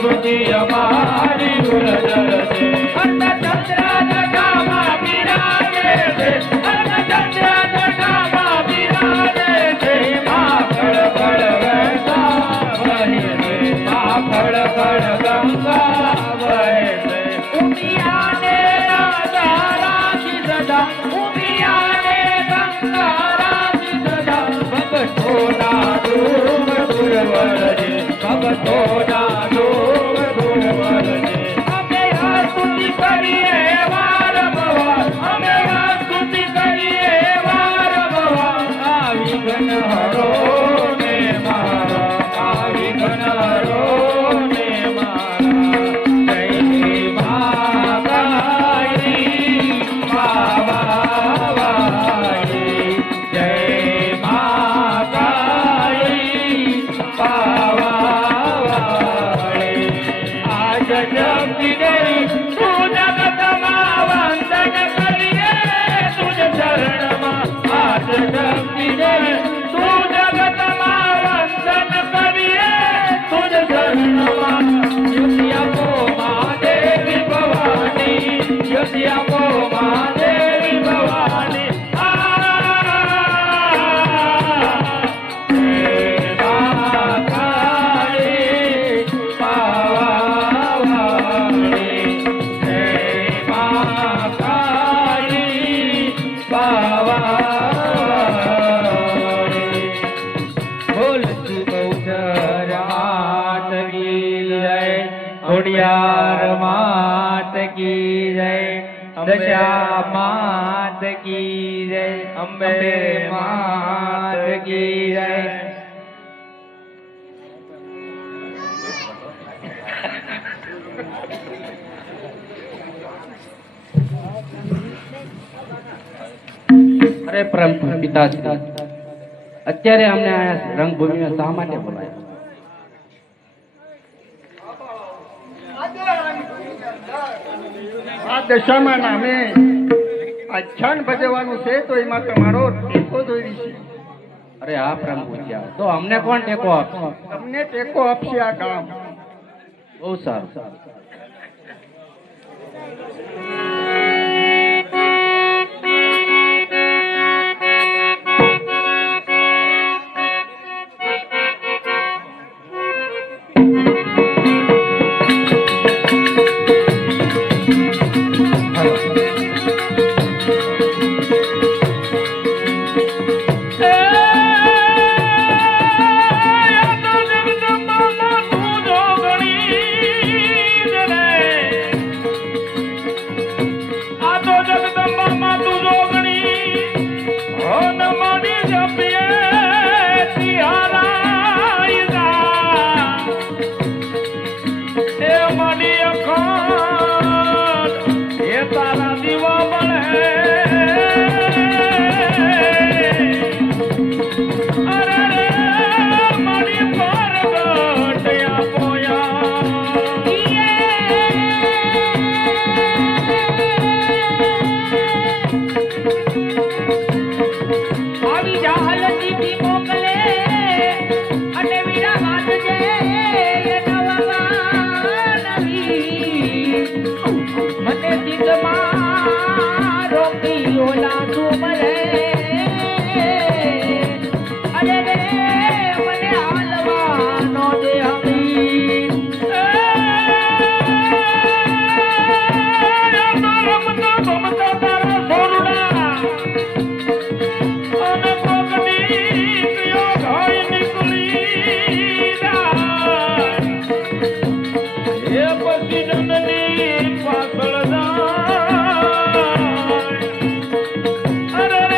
સુધી અમારી ગુરજર છે અર્ધચંદ્ર જટામાં બિરાજે છે અર્ધચંદ્ર જટામાં બિરાજે છે માં ખળખળ વહેતા વહે છે માં ખળખળ ગંગા વહે છે ઉમિયાને રાધારાજી સદા ઉમિયાને ગંગારાજી સદા ભગતોના ડૂબ ગુરવરજે ભગતોના ડૂબ ગુરવરજે અમે સ્તુતિ કરીએ વારંવાર અમે સ્તુતિ કરીએ વારંવાર આ વિઘ્ન હરો ને મારા આ વિઘ્ન હરો ને મારા જય મા કાળી પાવાવાળી જય મા કાળી પાવાવાળી આજ જગતી દેવી તું જગતમાં વંદન કરીએ તુજ ચરણમાં આજ જગતી દેવી તું જગતમાં વંદન કરીએ તુજ ચરણમાં યુદ્ધ આપો મા દેવી ભવાની યુદ્ધ આપો મા દેવી ભવાની માત કી જય દશા માત કી જય અંબે માત કી જય અરે પરમ પિતાશ્રી અત્યારે અમને આ રંગભૂમિમાં શા માટે બોલાયા? આ દશામાં નામે આ છણ ભજવવાનું છે તો એમાં તમારો ટેકો જોઈ છે. અરે આ પરમ પૂજ્યા તો અમને કોણ ટેકો આપશે? તમને ટેકો આપશે આ ગામ. બહુ સારું. અરે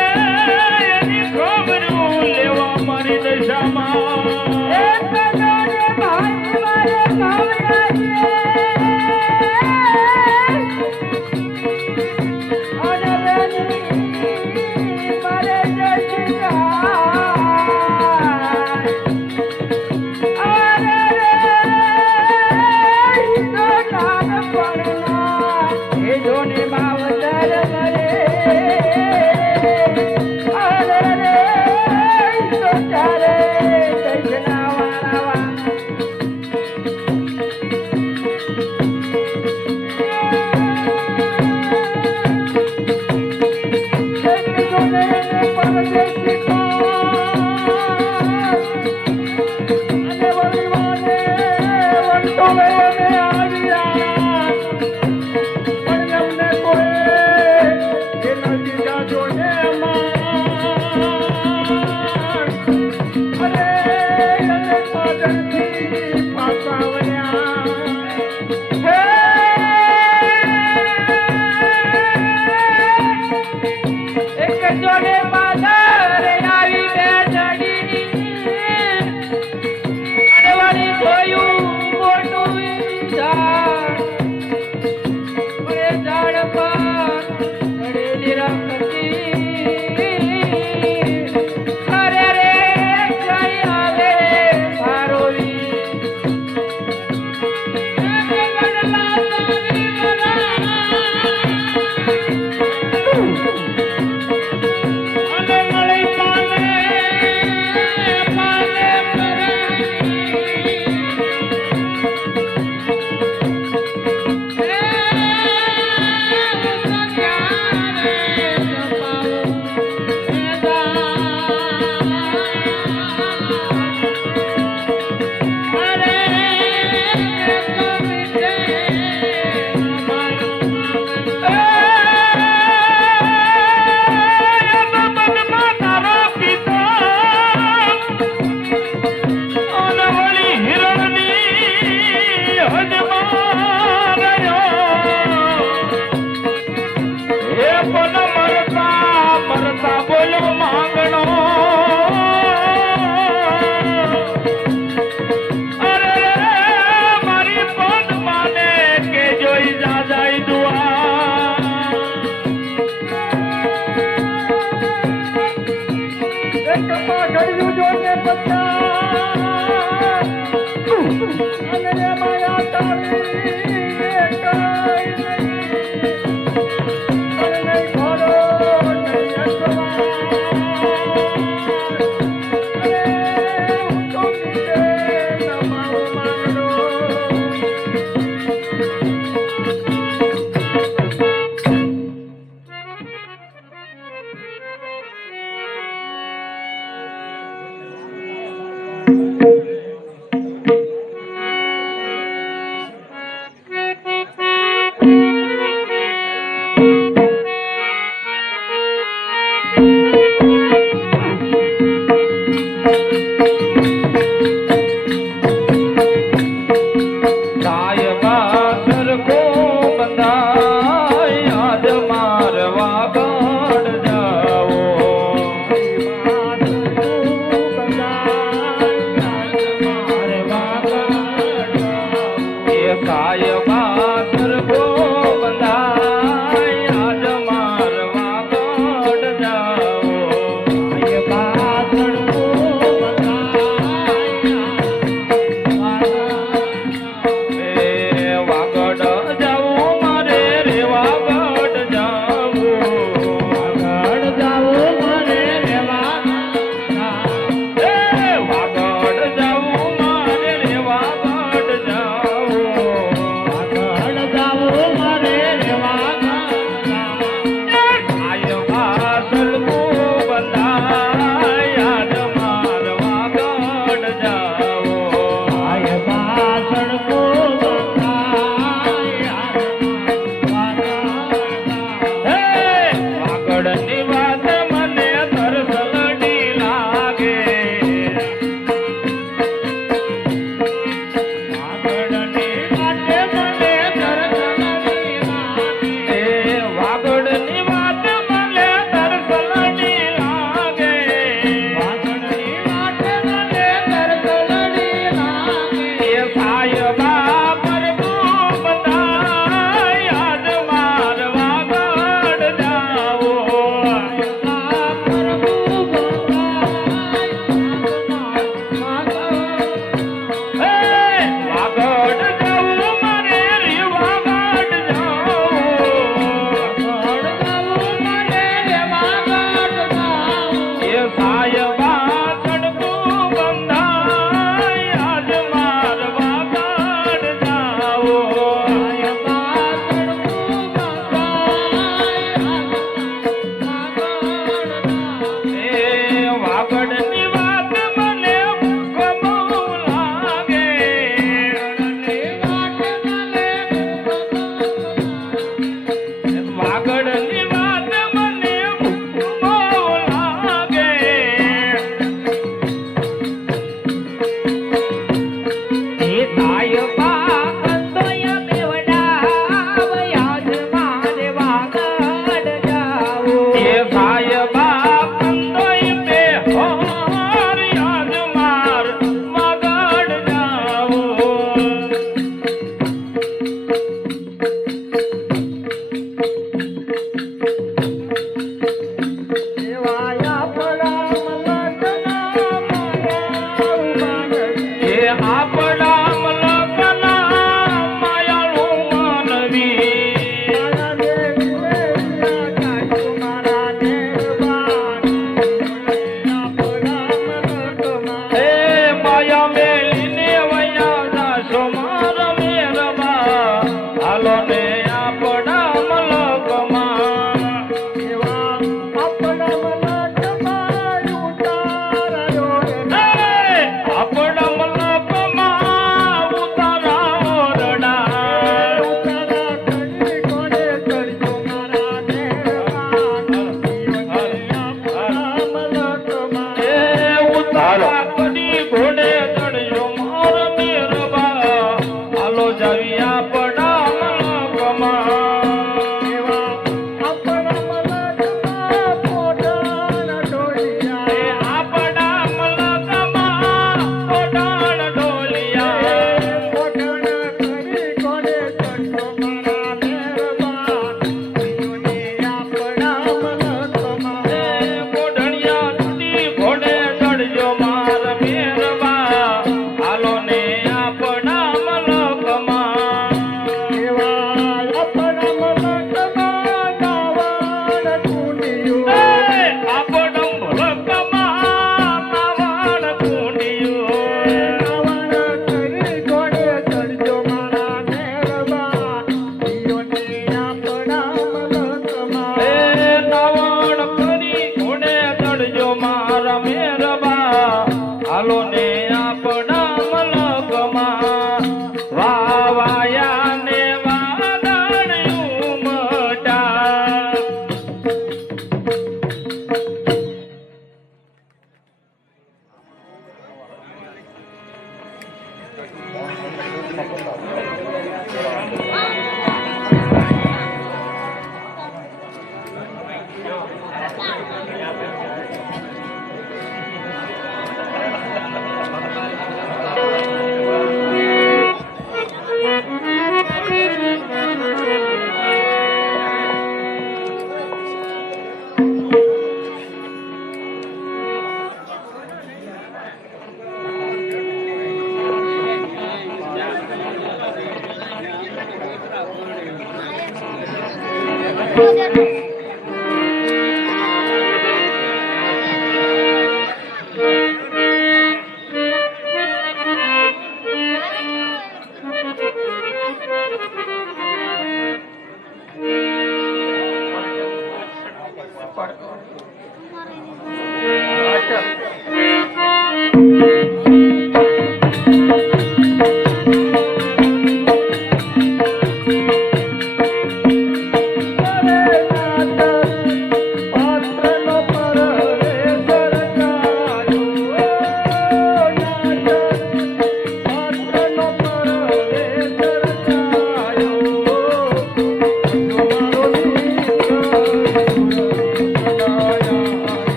જોને અમાર અરે પાદરથી પાસાવન્યા એક જોડે પાદર આવી બે ચડી અડવાણી જોયું મોટું ઝાડ ઓરે ઝાડ પર ચડેલી રખતી અરે રે કઈ આવે ભારોવી એક પાઘડિયું જોને પછા અને માયા તારી બંધાય આજ મારવા ગઢ જાઓ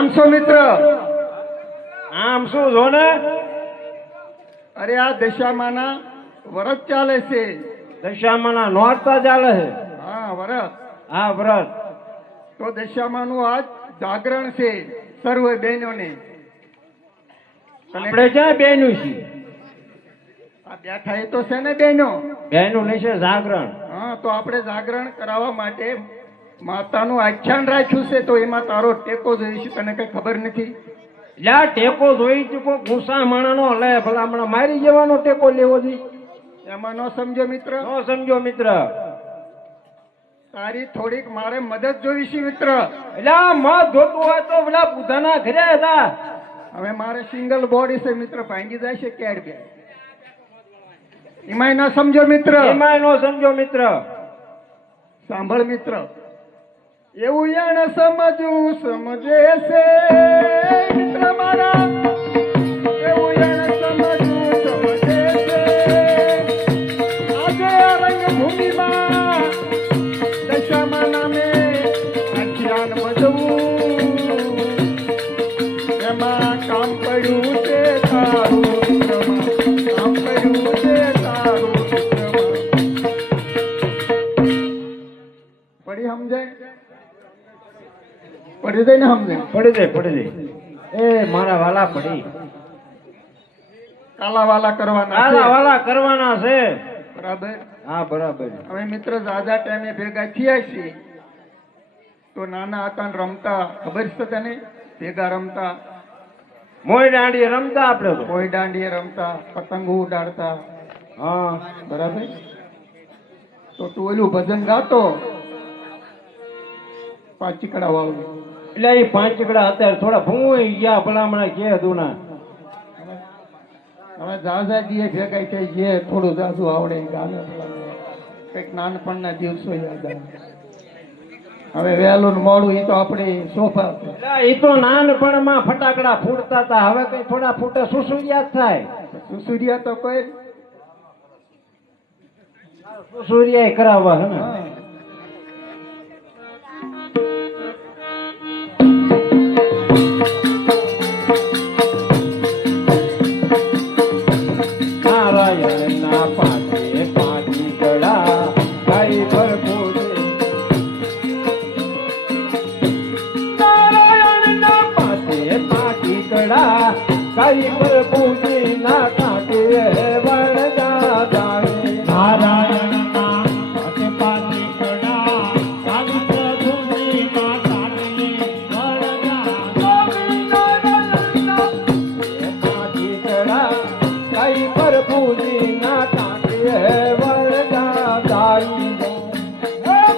કેમ છો મિત્ર? આમ શું જો ને અરે આ દશામાના વ્રત ચાલે છે. દશામાના નોરતા ચાલે છે. હા વ્રત. હા વ્રત. તો દશામાનું આજ જાગરણ છે સર્વ બહેનોને. આપણે ક્યાં બેનું છીએ? આ બેઠા એ તો છે ને બહેનો. બેનું નહીં છે જાગરણ. હા તો આપણે જાગરણ કરાવવા માટે માતાનું આખ્યાન રાખ્યું છે. તો એમાં તારો ટેકો જોઈ છે, તને કઈ ખબર નથી? લ્યા ટેકો જોઈ ચૂકો ગુસ્સા માણાનો લે ભલા હમણાં મારી જવાનો ટેકો લેવો જોઈએ. એમાં ન સમજો મિત્ર. ન સમજો મિત્ર. તારી થોડીક મારે મદદ જોઈ છે મિત્ર. એટલે મત જોતું હોય તો પેલા બુધાના ઘરે હતા. હવે મારે સિંગલ બોડી છે મિત્ર, ભાંગી જાય છે ક્યાર બે. એમાંય ન સમજો મિત્ર. એમાં નો સમજો મિત્ર. સાંભળ મિત્ર. એવું યાણ સમજવું સમજે છે મિત્ર મારા. એવું યાણ સમજવું સમજે છે. આજે રંગભૂમિમાં દશામા નામે આખ્યાન ભજવું. એમાં કામ પડ્યું તારું ચિત્રમાં. કામ કર્યું છે તારું ચિત્રમાં. પડી સમજાય? પડી જાય ને સમજાય? પડી જાય એ મારા વાલા પડી કાલાવાલા કરવાના વાલા છે. વાલા કરવાના છે બરાબર. હા બરાબર હવે મિત્ર ઝાઝા ટાઈમે ભેગા થયા છીએ તો નાના હતા ને રમતા ખબર છે તને? ભેગા રમતા, મોય દાંડી રમતા આપણે તો કોઈ દાંડીએ રમતા, પતંગો ઉડાડતા. હા બરાબર. તો તું ઓલું ભજન ગાતો પાચીકડા વાળું. એટલે એ પાંચકડા અત્યારે થોડા ભૂંઈ ગયા ભલામણા કે દુના હવે ઝાઝા દીએ ભેગા થઈ જે થોડું ઝાઝું આવડે એ ગાને કંઈક નાનપણના દિવસો યાદ આવે. હવે વહેલું ને મોડું એ તો આપણે સોફા છે. એટલે એ તો નાનપણમાં ફટાકડા ફૂટતા હતા હવે કઈ થોડા ફૂટે સુસુરિયા જ થાય સુસુરિયા તો કોઈ સુસુરિયા કરાવવા હે ને હા. નારાયણના પાંચે પાંચી કળા કઈ ભરપૂર નારાયણના પાંચે પાંચી કળા કઈ ભરપૂર ના કાંઠે વરદા દાણી નારાયણના પાંચે પાંચે કળા કાલી પ્રભુની માતાને વરદા પાંચી કળા કઈ ભરપૂર ના કાંઠે વરદા દાણી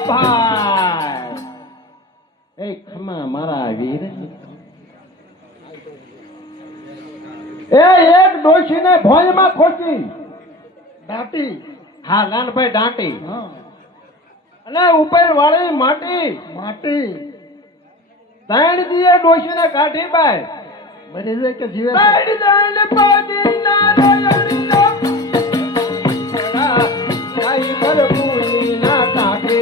ભાઈ એ ખમા મારા વીર એ એક ડોશીને ભોયમાં ખોચી દાટી. હા નાનભાઈ દાંટી હા. અને ઉપર વાળી માટી માટી ત્રણ દીએ ડોશીને કાઢી બાય મરી જાય કે જીવે છે? ત્રણ દાંડ પાડી નારાયણનો કાઈ ભરપૂરી ના કાઢે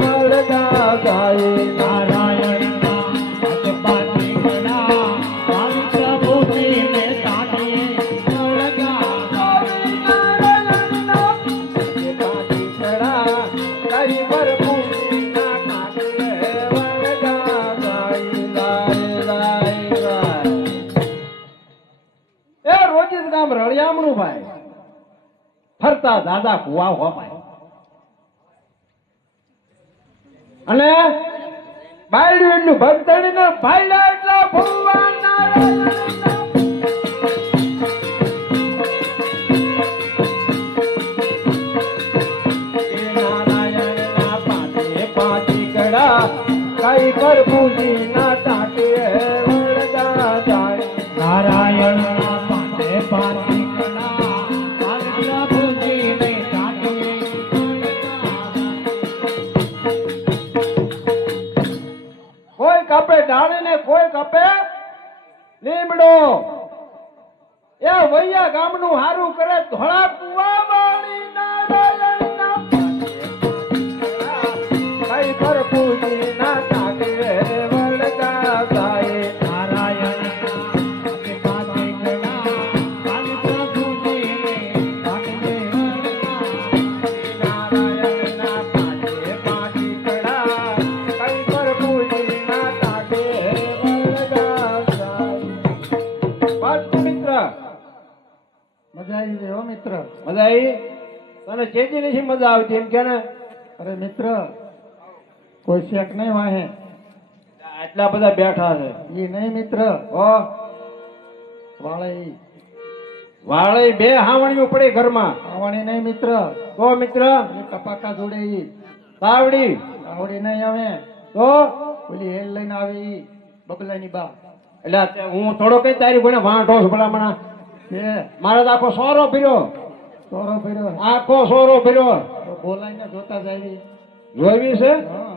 વરદા ગાય નારાયણના પાંચે પાંચે કળા કાલી પ્રભુને તાને વરદા રળિયામણું ભાઈ ફરતા દાદા કુવા હો ભાઈ અને બાયડું એટલું ભક્તણી ને ભાઈલા એટલા ભગવાન નારાયણના નારાયણના પાંચે પાંચી કળા કઈ ભરપૂરી ના તાટે વરદા જાય નારાયણના પાંચે પાંચે કળા કાલી પ્રભુને તાને કોઈ કાપે ડાળી ને કોઈ કાપે લીમડો એ વૈયા ગામનું હારું કરે ધોળા કુવા વાળી નારાયણના કઈ ભરપૂરી ના તાકે વરદા ગાય નારાયણના પાંચે પાંચે કળા કાલી પ્રભુને તાને નારાયણના પાંચે પાંચી કળા કઈ ભરપૂરી ના તાકે વરદા ગાય પાંચમું મિત્ર મજા આવી ગઈ હો મિત્ર. મજા આવી તને ચેતી નથી મજા આવતી એમ કે ને અરે મિત્ર કોઈ શેક નહીં વાહે આટલા બધા બેઠા છે એ નહીં મિત્ર. ઓ વાળે વાળે બે હાવણીઓ પડી ઘરમાં આવણી નહીં મિત્ર. તો મિત્ર ઓલી કપાકા જોડે ઈ તાવડી આવડી નહીં આવે. તો ઓલી હેલ લઈને આવી ઈ બબલાની બા એટલે હું થોડો કઈ તારી કોઈને વાંઢો છું ભલામણા છે. મારે તો આખો સોરો ફર્યો ચોરો ફેર્યો આખો સોરો ફર્યો તો બોલાઈને જોતા જાય. જોઈવી છે હા.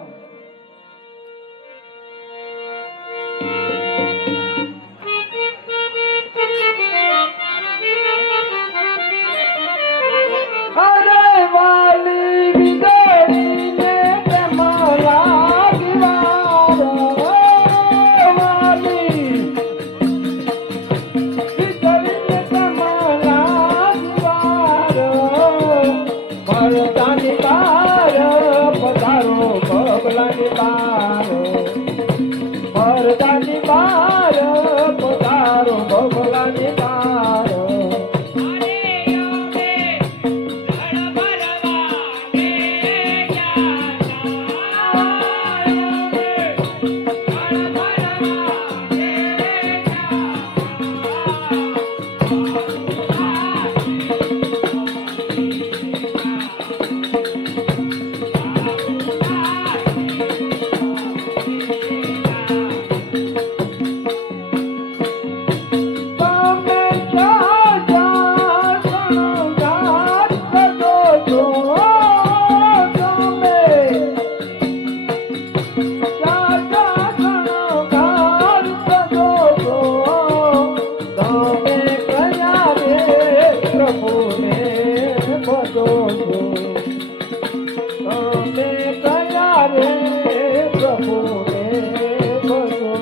અરે વાલી વિદોરીને તેમાં લાગી વારો. વાલી વિદોરીને ભજો છો તમે કયા રે પ્રભુ રે ભજો છો.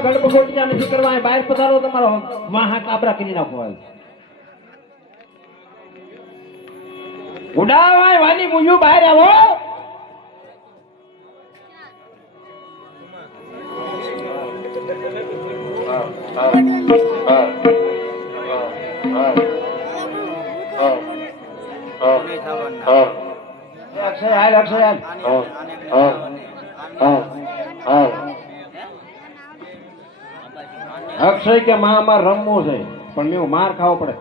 ગડબગોટિયા નથી કરવા, અહીં બહાર પધારો, તમારો વાહ કાબરા કરી નાખો. ઉડાવાય વાની મુયું બહાર આવો. અક્ષય હાલ, અક્ષય હાલ. અક્ષય કે માં અમાર રમવું છે, પણ મેં માર ખાવો પડે.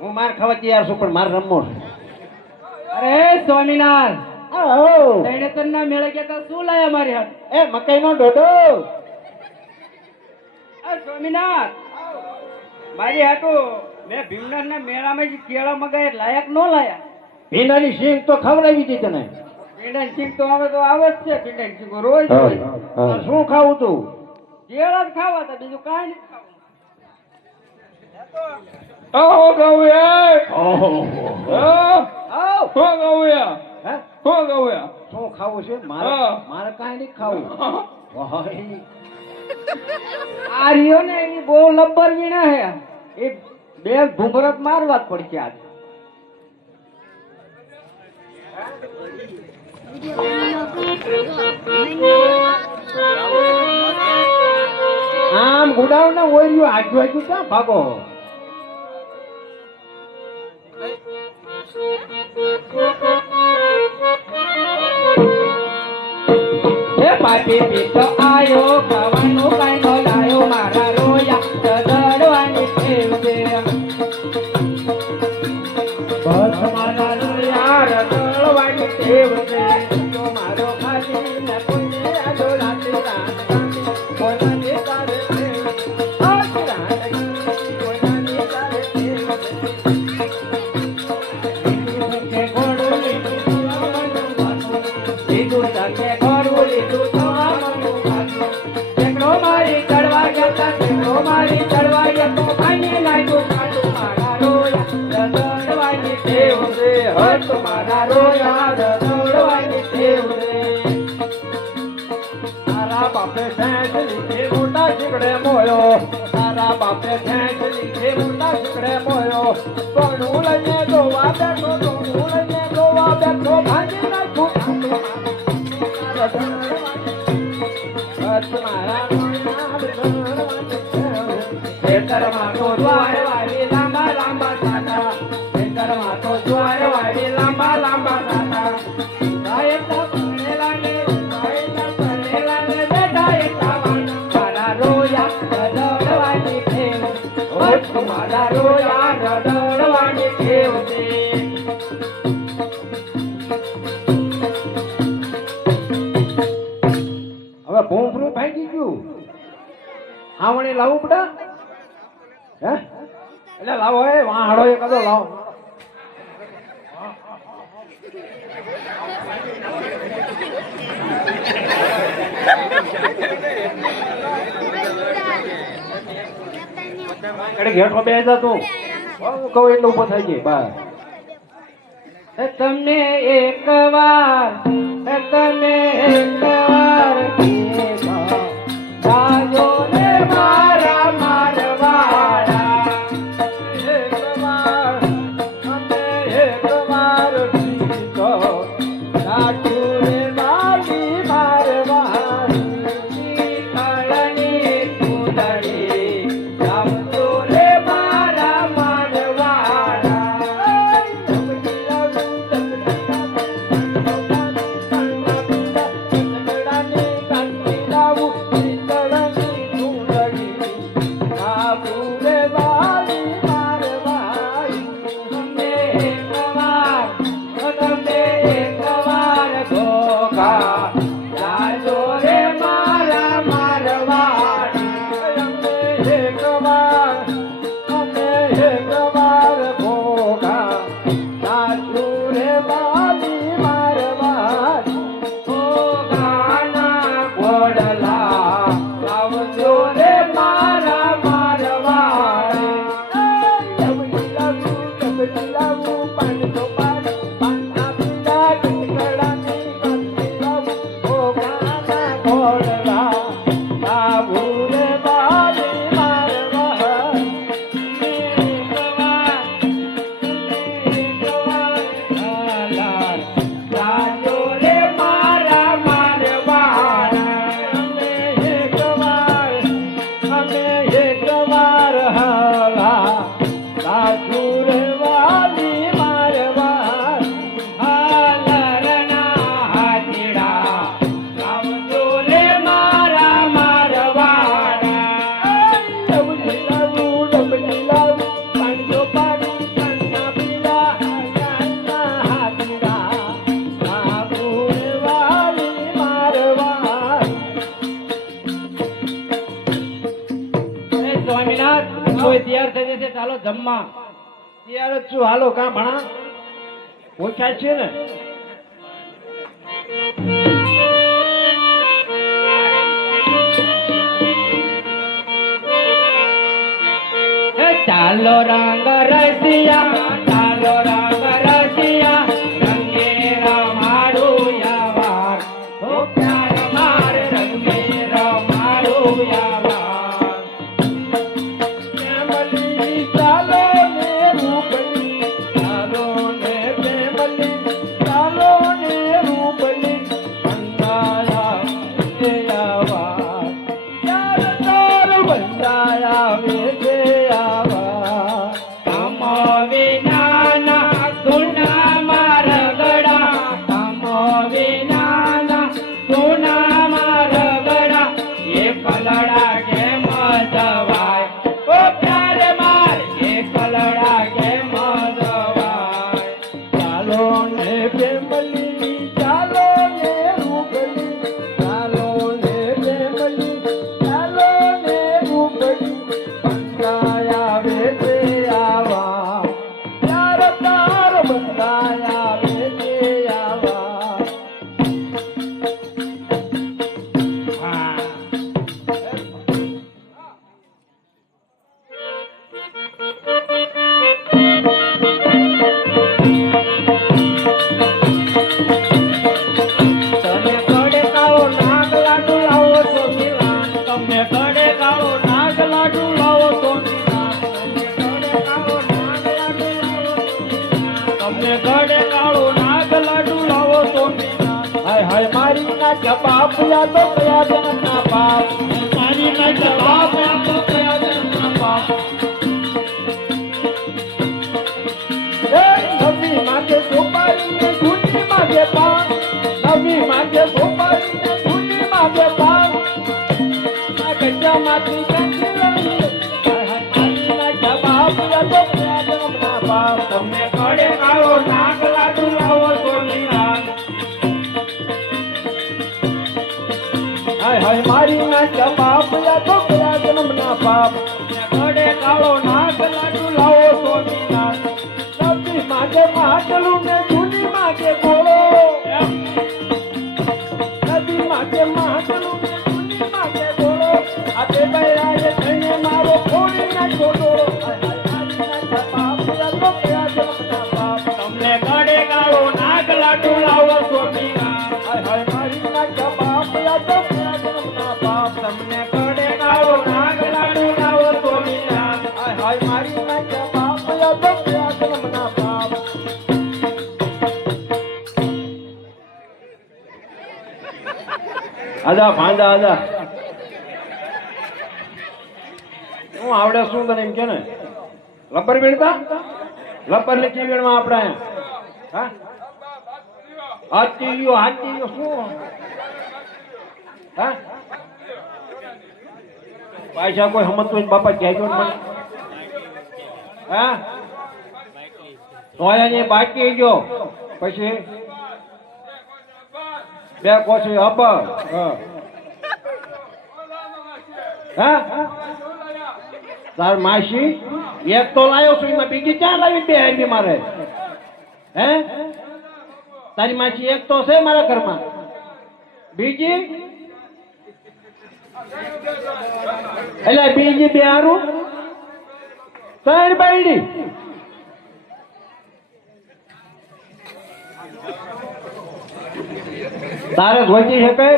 હું માર ખાવા તૈયાર છું, પણ માર રમવું છે. અરે સ્વામિનાથ, આવો તૈણેતર ના મેળે ગયા શું લાયા મારી હાથ? એ મકાઈ નો ડોડો. સ્વામિનાથ, મારી હાટુ મેં ભીમનાથ ના મેળામાં જે કેળા મગાય લાયક નો લાયા. ભીંડાની સિંગ તો ખવડાવી હતી તને. ભીંડાની સિંગ તો હવે તો આવે જ છે. ભીંડાની સિંગ રોજ હોય. શું ખાવું તું? કેળા જ ખાવા હતા, બીજું કાંઈ નથી ખાવું. ઓહો ગૌયા. હે? શું ખાવું છે? મારે કાંઈ નહીં ખાવું. વાહી. આ રહ્યો ને એની બહુ લબ્બર વીણા હે. એ બે ભૂંગરત મારવા જ પડશે આજ. આમ ગુડાવ ને ઓર્યું આજુ આજુ ક્યાં ભાગો? હે પાટી પીતો આયો, ખાવાનું કાંઈ નો લાયો, મારા રોયા દડવાની ટેવ છે. બસ મારા યાર દળવાની ટેવ છે. તો મારો ખાલી ને કોઈને આડો રાતે રાત કોઈનાની તારે ટેવ છે. આજ રાત કોઈનાની તારે ટેવ છે. લીધું તકે ઘોડું, લીધું થવાનું ખાધું. ટેકડો મારી ચડવા ગયા, ટેકડો મારી ચડવા ગયા, ભાઈ નાખ્યું ખાધું. મારા રોયા દડવાની ટેવ છે. હટ મારા રોયા દડવાની ટેવ છે. તારા બાપે ભેંસ લીધે મોટા શીકડે મોયો. તારા બાપે ભેંસ લીધે મોટા શીકડે મોયો. કોણું લઈને ગોવા બેઠો, કોણું લઈને ગોવા બેઠો, ભાંગી નાખું ખાતું. ખેતરમાં તો જ્વાર વાવી લાંબા લાંબા સાટા, ખેતરમાં તો જ્વાર વાવી લાંબા લાંબા સાટા. ગાયતા ભણેલા ને બેઠા એટલા મારા રોયા રડવાની ટેવ. મારા રોયા રડવાની ટેવ છે. હવે ભૂંભરું ભાંગી ગયું. હાવણી લાવવું પડે. હે એટલે લાવો, એ વાહડો એ કદો લાવો. એટલે ઘેઠો બે જા તું. હું કહું એટલે ઉભો થઈ જાય બસ. તમને એક વાર, તમે એક વાર રાજો ને મારા મારવાડા. એકવાર અમે એકવાર જીતો નાઠું રે મારી મારવાડી. કાળની કુંડળી રામતો રે મારા મારવાડા. તકડાની ડબલી લાવું પાંચસો પાન પાનના પીલા કટકડાની કાંતિ લાવું ઓ ગાના ઘોડલા લાવું રે બારી મારવા રાજો રે મારા મારવાના અમે એક વાર હલા સાસુ રે વાલી મારવા હાલરના હાથીડા રાજો રે મારા મારવાના ડબલી લાવું પાંચસો પાડી કાનના પીલા આયાના હાથીડા સાસુ રે વાલી મારવા સ્વામિનાથ કોઈ તૈયાર થઈ જશે ચાલો જમવા તૈયાર જ છું હાલો કાં ભણા પૂછાય છે ને ચાલો રંગ રસિયા ચાલો રંગ રસિયા રંગે રમાડું યાવાર ઓ પ્યાર માર રંગે રમાડું યાવાર ફેમલી ચાલો ને રૂપલી ચાલો ને ફેમલી ચાલો ને રૂપલી બંધાયા વેજેયાવા ચાર ચાર બંધાયા વેજેયાવા તમો વિનાના સુના મારગડા તમો વિનાના સુના મારગડા એ પલડા કેમ જવાય ઓ પ્યાર માર એ પલડા કેમ જવાય ચાલો ને ફેમલી ચાલો ને રૂપલી ચાલો ને ફેમલી ચાલો ને રૂપલી બંધાયા વેજેયાવા ચાર ચાર બંધાયા વેજેયાવા હા તમે કડે કાળો નાગ લાડુ લાવો છો મિલાન તમને કડે કાળો નાગ લાડુ લાવો છો મિલાન તમને કડે કાળો નાગ લાડુ લાવો છો મિલાન હાય હાય મારી ના જવાબ યા તો કયા જન્મના પાપ મારી ના જવાબ યા તો કયા જન્મના પાપ એ નવી માગે સોપારી ને ધૂની માગે પાન નવી માગે સોપારી ને ધૂની માગે પાન આ ગંજા માથી કાંઠી લઈ હાય હાય મારી ના જવાબ યા તો કયા જન્મના પાપ તમને કડે કાળો નાગ લાડુ લાવો છો નિહાન હાય હાય મારી ના જવાબ યા તો કયા જન્મના પાપ કડે કાળો નાગ લાડુ લાવો છો નિહાન નવી માગે માટલું ને જૂની માગે ગોળો નદી માગે માટલું ને જૂની માગે ગોળો આ બે બૈરાએ થઈને મારો ફોડી નાખ્યો ડોળો હાય હાય મારી ના જવાબ યા તો કયા જન્મના પાપ તમને કડે કાળો નાગ લાડુ લાવો છો નિહાન હાય હાય મારી ના જવાબ યા તો કયા જન્મના પાપ તમને કડે કાળો નાગ લાડુ લાવો છો નિહાન હાય હાય મારી ના જવાબ યા તો કયા જન્મના પાપ આજા ભાંજા આજા શું આવડે શું તને એમ કે ને લબર વીણતા લબર લીચી વીણવા આપણે હા હાથી લ્યો શું હા પાછા કોઈ સમજતો હોય બાપા કહેજો ને મને હા સોયાની બાકી ગયો પછી બે કોછી હબ હા તાર માસી એક તો લાયો છું એમાં બીજી ક્યાં લાવી બે હારી મારે હે તારી માસી એક તો છે મારા ઘરમાં બીજી એટલે બીજી બે હારું ત્રણ બાયડી તારે ધોતી છે કઈ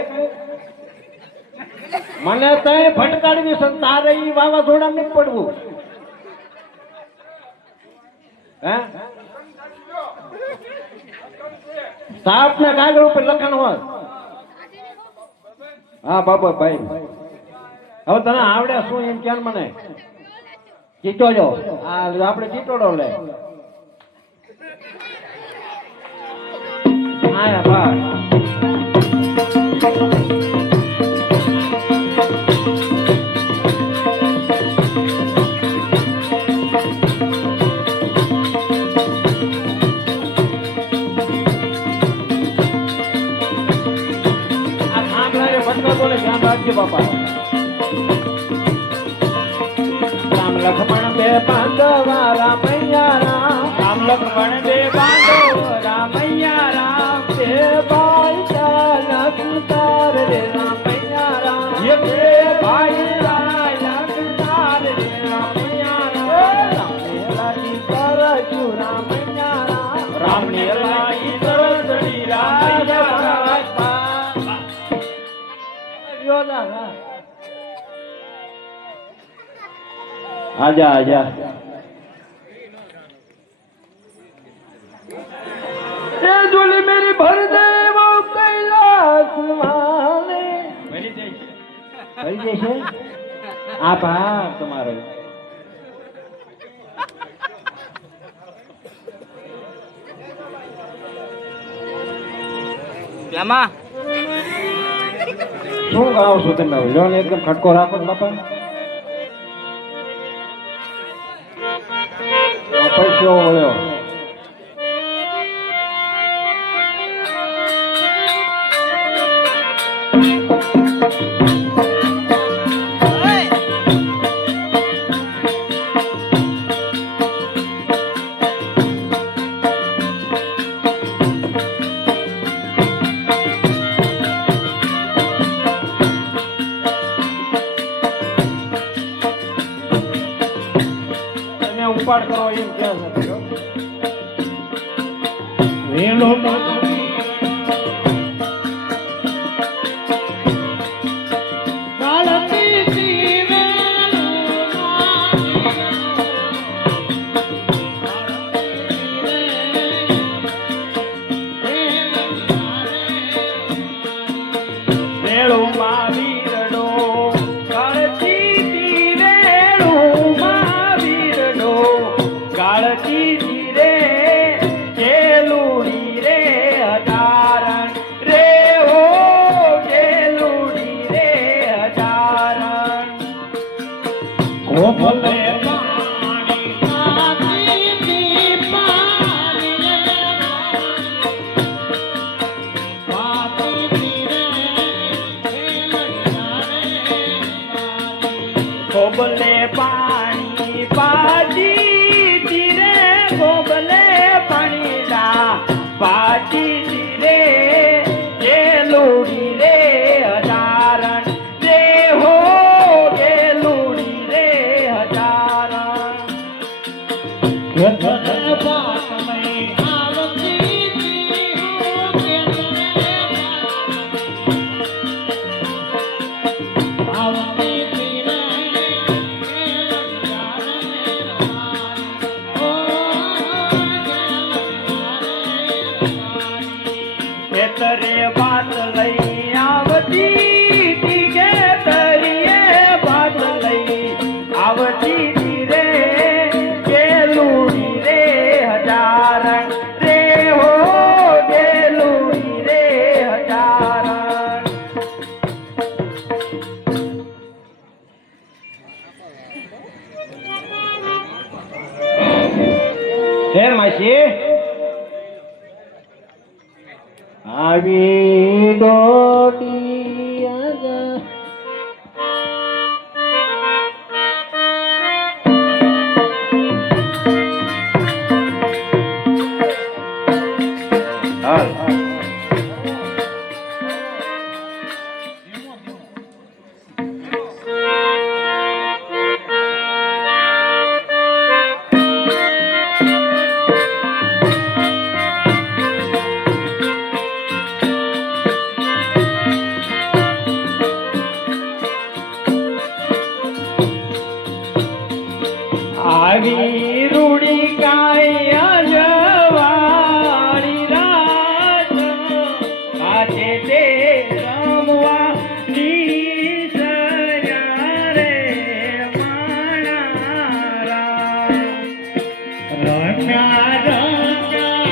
મને તઈ ફટકાડવી છે તારે ઈ વાવાઝોડા નહીં પડવું હે સાપ ના કાગળ ઉપર લખણ હોય હા બાબા ભાઈ હવે તને આવડે શું એમ ક્યાં મને ચીટો જો આ આપણે ચીટોડો લે આયા બા ધ્યાન રાખજો બાપા રામ લક્ષ્મણ બે પાંડવા રામૈયા રામ લક્ષ્મણ બે પાંડવ રામૈયા રામ બે ભાઈ ચાલકતાર રે રામૈયા રામ બે ભાઈ ચાલકતાર રે રામૈયા રામ રામનેલાઈ કરજુ રામૈયા રામ રામનેલાઈ કરજડી રામૈયા રામ आजा आजा ये झोली मेरी भर दे वो कैलाश वाले भरी जैसे आभार तुम्हारो ક્યામાં શું ગાવ છો તમે લોન એકદમ ખટકો રાખો બાપા પૈસો વળ્યો ઉપાડ કરો એમ કે વેલો ગોબલે પાણી પાજી તીરે ગોબલે પાણી લા પાજી તીરે ગેલુડી રે હજારણ રે હો ગેલુડી રે ખેતરે વાત લઈ આવતી તીગે તરીએ વાત લઈ આવતી તીરે ગેલુડી રે હજારણ રે હો ગેલુડી રે હજારણ હે માસી આવી ડોડી આજા અજવાળી રાત આજે તે રમવા નીસર્યા રે માણારા. રમ્યા રમ્યા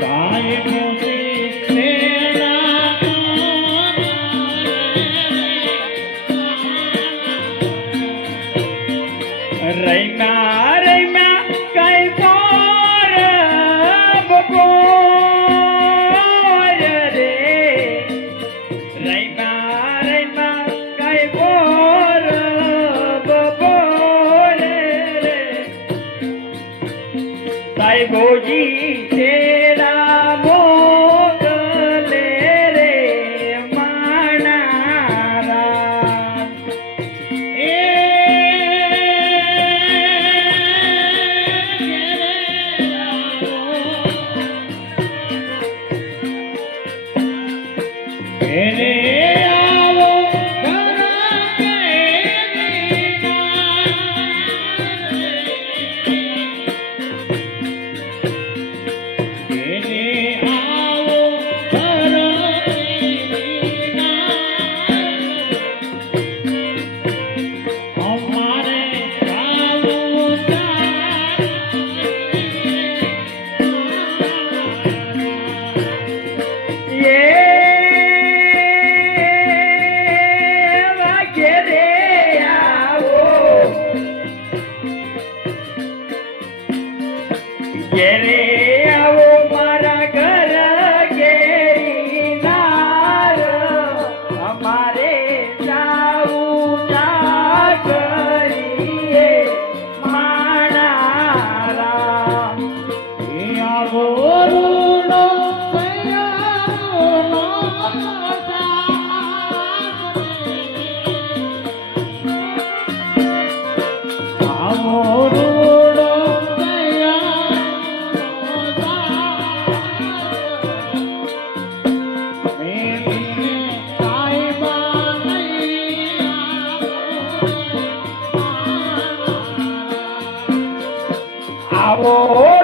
સાહેબ રમ્યા રમ્યા કઈ પોર બપોર રે. રમ્યા રમ્યા કઈ પોર બપોર રે. સાહેબોજી તેરા મોકલે રે માણારા. ઘેરે આવો ઘેરે આવો અમારે આવું ઘેરે આવો મારા ઘર ઘેરી નાર. અમારે જાવું ના કરીએ માણારા. આવો રૂડો આવો રૂડો આવો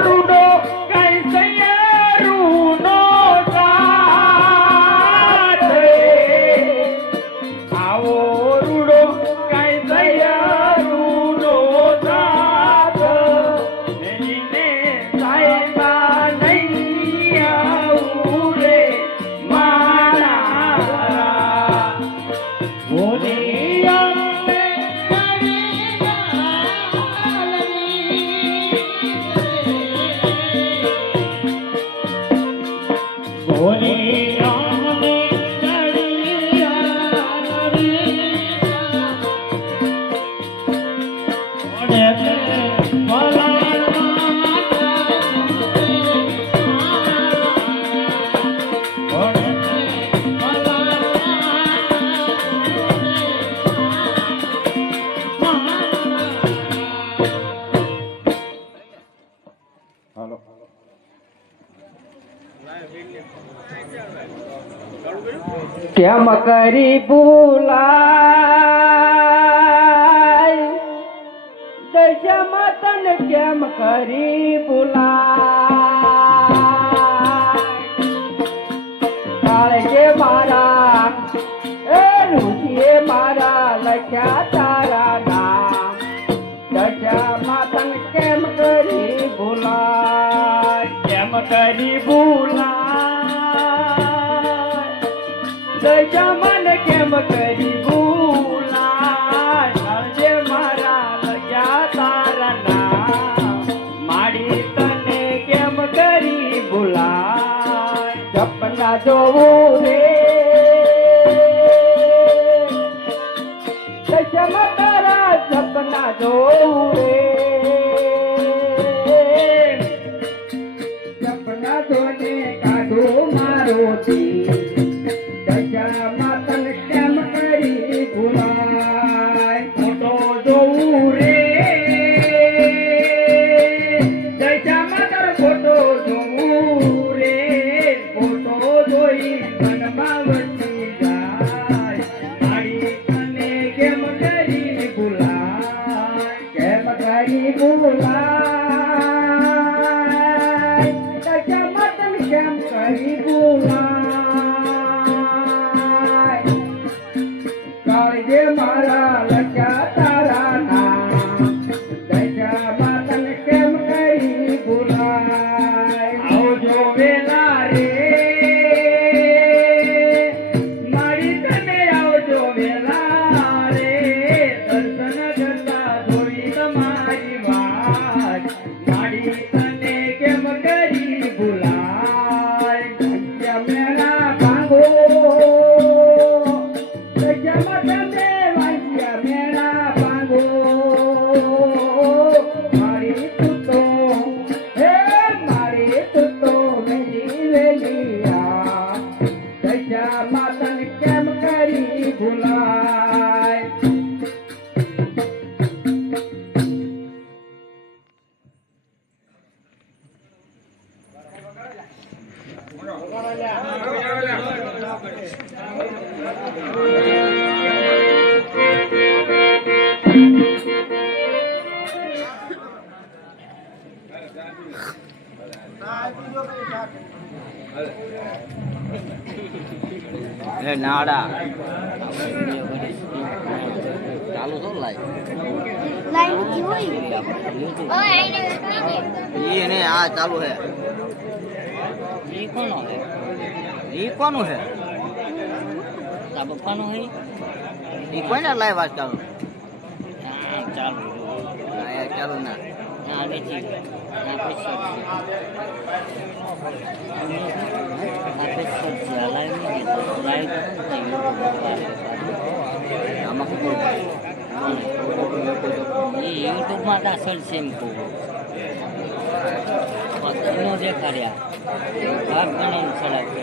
રૂડો કઈ સૈયારૂનો સાથ રે. આવો રૂડો કઈ સૈયારૂનો સાથ. મેલીને સાહેબા નહીં આવું રે માણારા. કેમ કરી ભૂલાય દશામાં તને કેમ કરી ભૂલાય. કાળજે મારા એ રુચિએ મારા લખ્યા તારા નામ. દશામાં તને કેમ કરી ભૂલાય. કેમ કરી ભૂલાય દશામાં કેમ કરી ભૂલાય. કાળજે મારા લખ્યા તારા નામ. માડી તને કેમ કરી ભૂલાય. સપના જોવું રે દશામાં તારા સપના જોવું રે. સપના જોને કાઢો મારો દિલ. દશામાં તને કેમ કરી ભૂલાય. ફોટો જોવું રે દશામાં તારો ફોટો જોવું રે. ફોટો જોઈ મનમાં વસી જાય. જે મારા લખ્યા તારા નામ દશા માતન કેમ કરી ભૂલાય આવજો વેલા રે મારી તને આવજો વેલા રે દર્શન કરતા જોઈ તમારી વાત મારી તને કેમ કરી ભૂલાય દશા મેળા ભાંગો દશા તમે વાગ્યા મેળા ભાંગો મારી તું તો હે મારી તું તો મેલી વેલિયા દશા માતન કેમ કરી ભૂલાય નાડા ચાલુ છો લાઈ એને આ ચાલુ હે ઈ કોનું હે તા બપ્પાનું હે ઈ કોને લાઈવ આજ ચાલુ ચાલુ ના યાર ચાલુ ના ના નથી ના પછી યુટ્યુબમાં દાખલ છે એમ કહું દેખાડ્યા ભાગ ગણીને ચડાવ્યા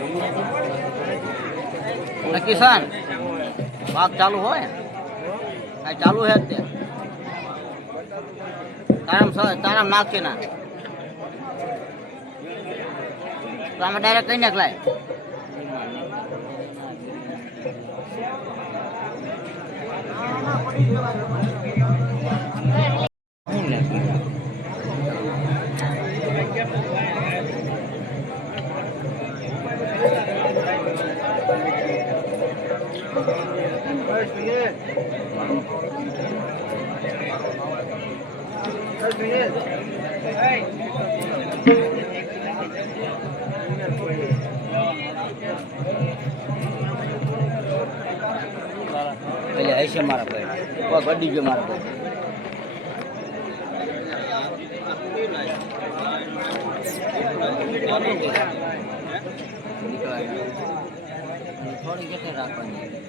કિસાન ભાગ ચાલુ હોય આ ચાલુ હે તે તારામ નાખી ના તો આમાં ડાયરેક્ટ કઈ નાખલાય એટલે હશે મારા ભાઈ કોઈ ગડી ગયો મારા ભાઈ થોડી કેટલી રાખવાની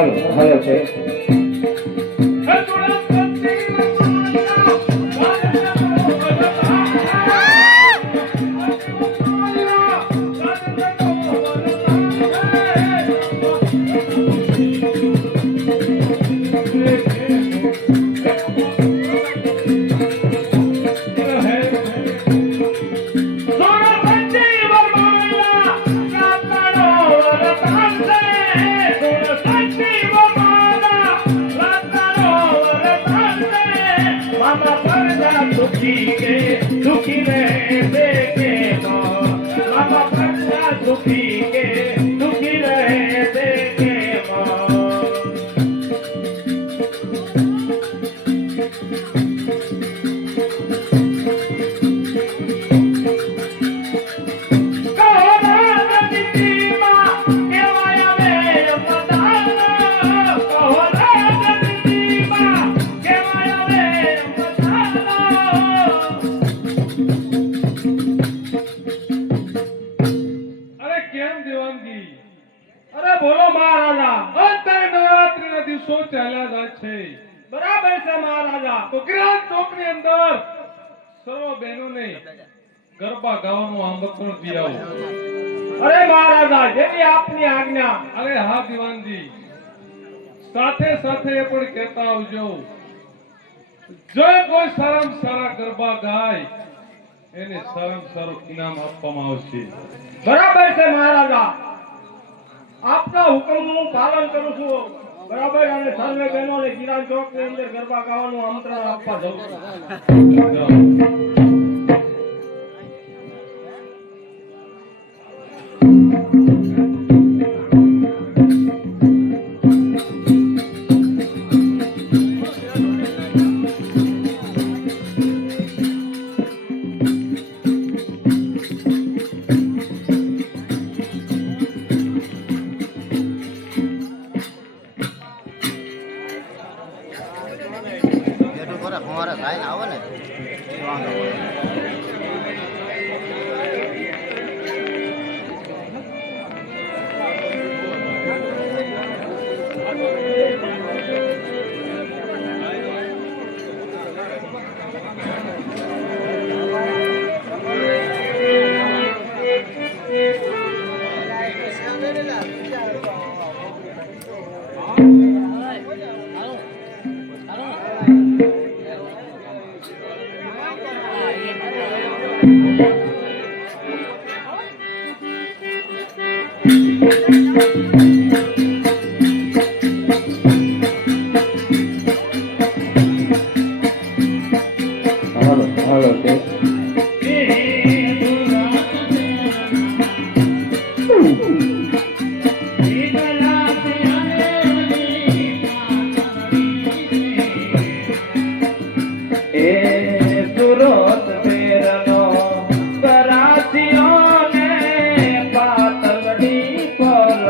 હાલો હાલો છે दुखी के दुखी रहते के मामा पन्ना दुखी के दुखी रहते के બરાબર છે મહારાજા. તો ગ્રામ ચોકની અંદર સર્વ બહેનોને ગરબા ગાવાનું આમંત્રણ દિયાવો. અરે મહારાજા જેની આપની આજ્ઞા. અરે હા દીવાનજી, સાથે સાથે એ પણ કહેતા આવજો, જો કોઈ સારામાં સારા ગરબા ગાય એને સારામાં સારું ઇનામ આપવામાં આવશે. બરાબર છે મહારાજા, આપના હુકમનું પાલન કરું છું. બરાબર. અને સર્વે બહેનોને ગિરાજ ચોક ની અંદર ગરબા ગાવાનું આમંત્રણ આપવા જાઉં છું. हमारा साइन आवे ने वांधो હાલો હાલો છે કરાચીઓ ને પાતળડી પર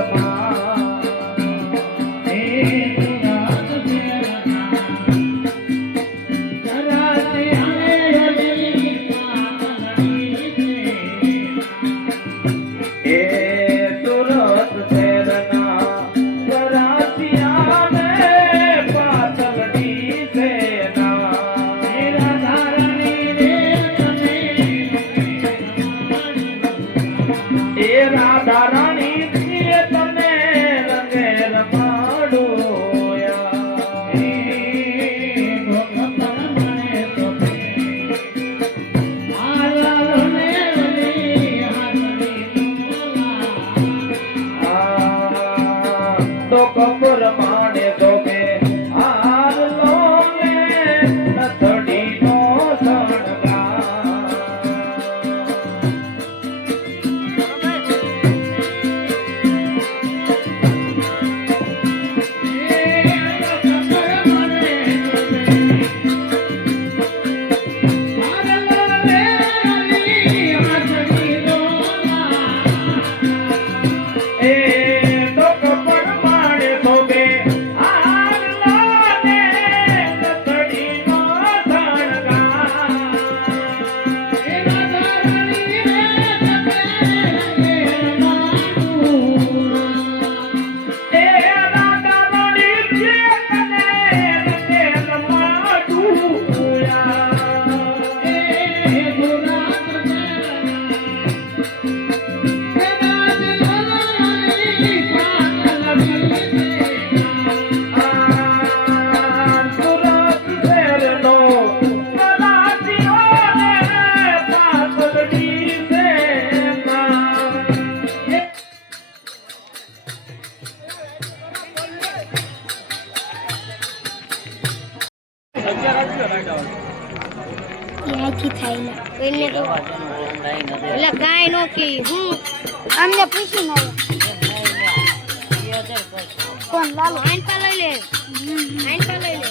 કોઈને તો એટલે કાંઈ નો કે હું અમને પૂછ્યું ન કોણ લાલો આઈન પા લઈ લે આઈન પા લઈ લે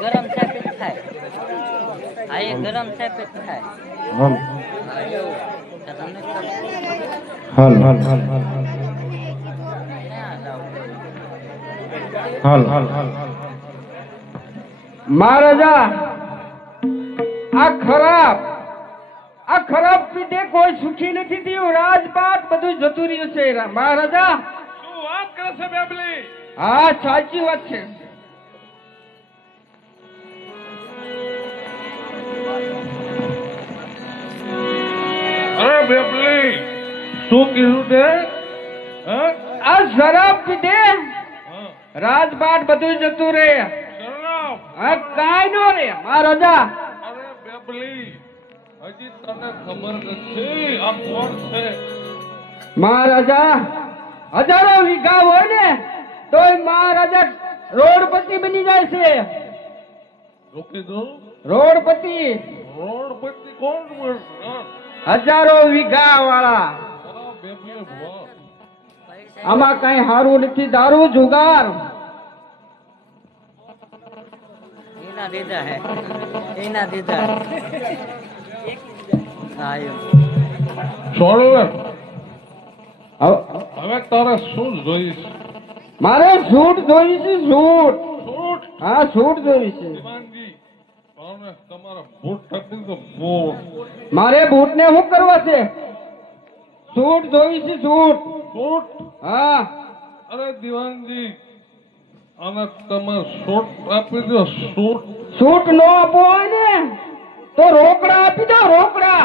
ગરમ સાપેત થાય આ એ ગરમ સાપેત થાય હાલ હાલ હાલ હાલ હાલ હાલ હાલ મહારાજા આ ખરાબ પીધે કોઈ સુખી નથી થયું રાજપાટ બધું જતું રહ્યું છે મહારાજા શું વાત કરે છે બેબલી? હા સાચી વાત છે અરે બેબલી શું કીધું તે? હા? આ શરાબ પીધે હા. રાજપાટ બધું જતું રહે શરાબ? હા કાંઈ નો રે મહારાજા અરે બેબલી હજી તને ખબર નથી આ કોણ છે? મહારાજા હજારો વીઘા હોય ને તોય મહારાજા રોડપતિ બની જાય છે રોકી દો. રોડપતિ રોડપતિ કોણ બોલશે? હજારો વીઘા વાળા હા બેબલી વાહ. આમાં કઈ હારું નથી દારૂ જુગાર એના દીધા હે એના દીધા આયો સોળવે હવે હવે તારે શું જોઈશ? મારે સૂટ જોઈ છે સૂટ સૂટ? હા સૂટ જોઈ છે દિવાનજી અને તમારા બૂટ થતી તો બૂટ. મારે બૂટ ને શું કરવા છે સૂટ જોઈ છે સૂટ સૂટ? હા અરે દિવાનજી અને તમે સૂટ આપી દો. સૂટ સૂટ નો આપવો હોય ને તો રોકડા આપી દો રોકડા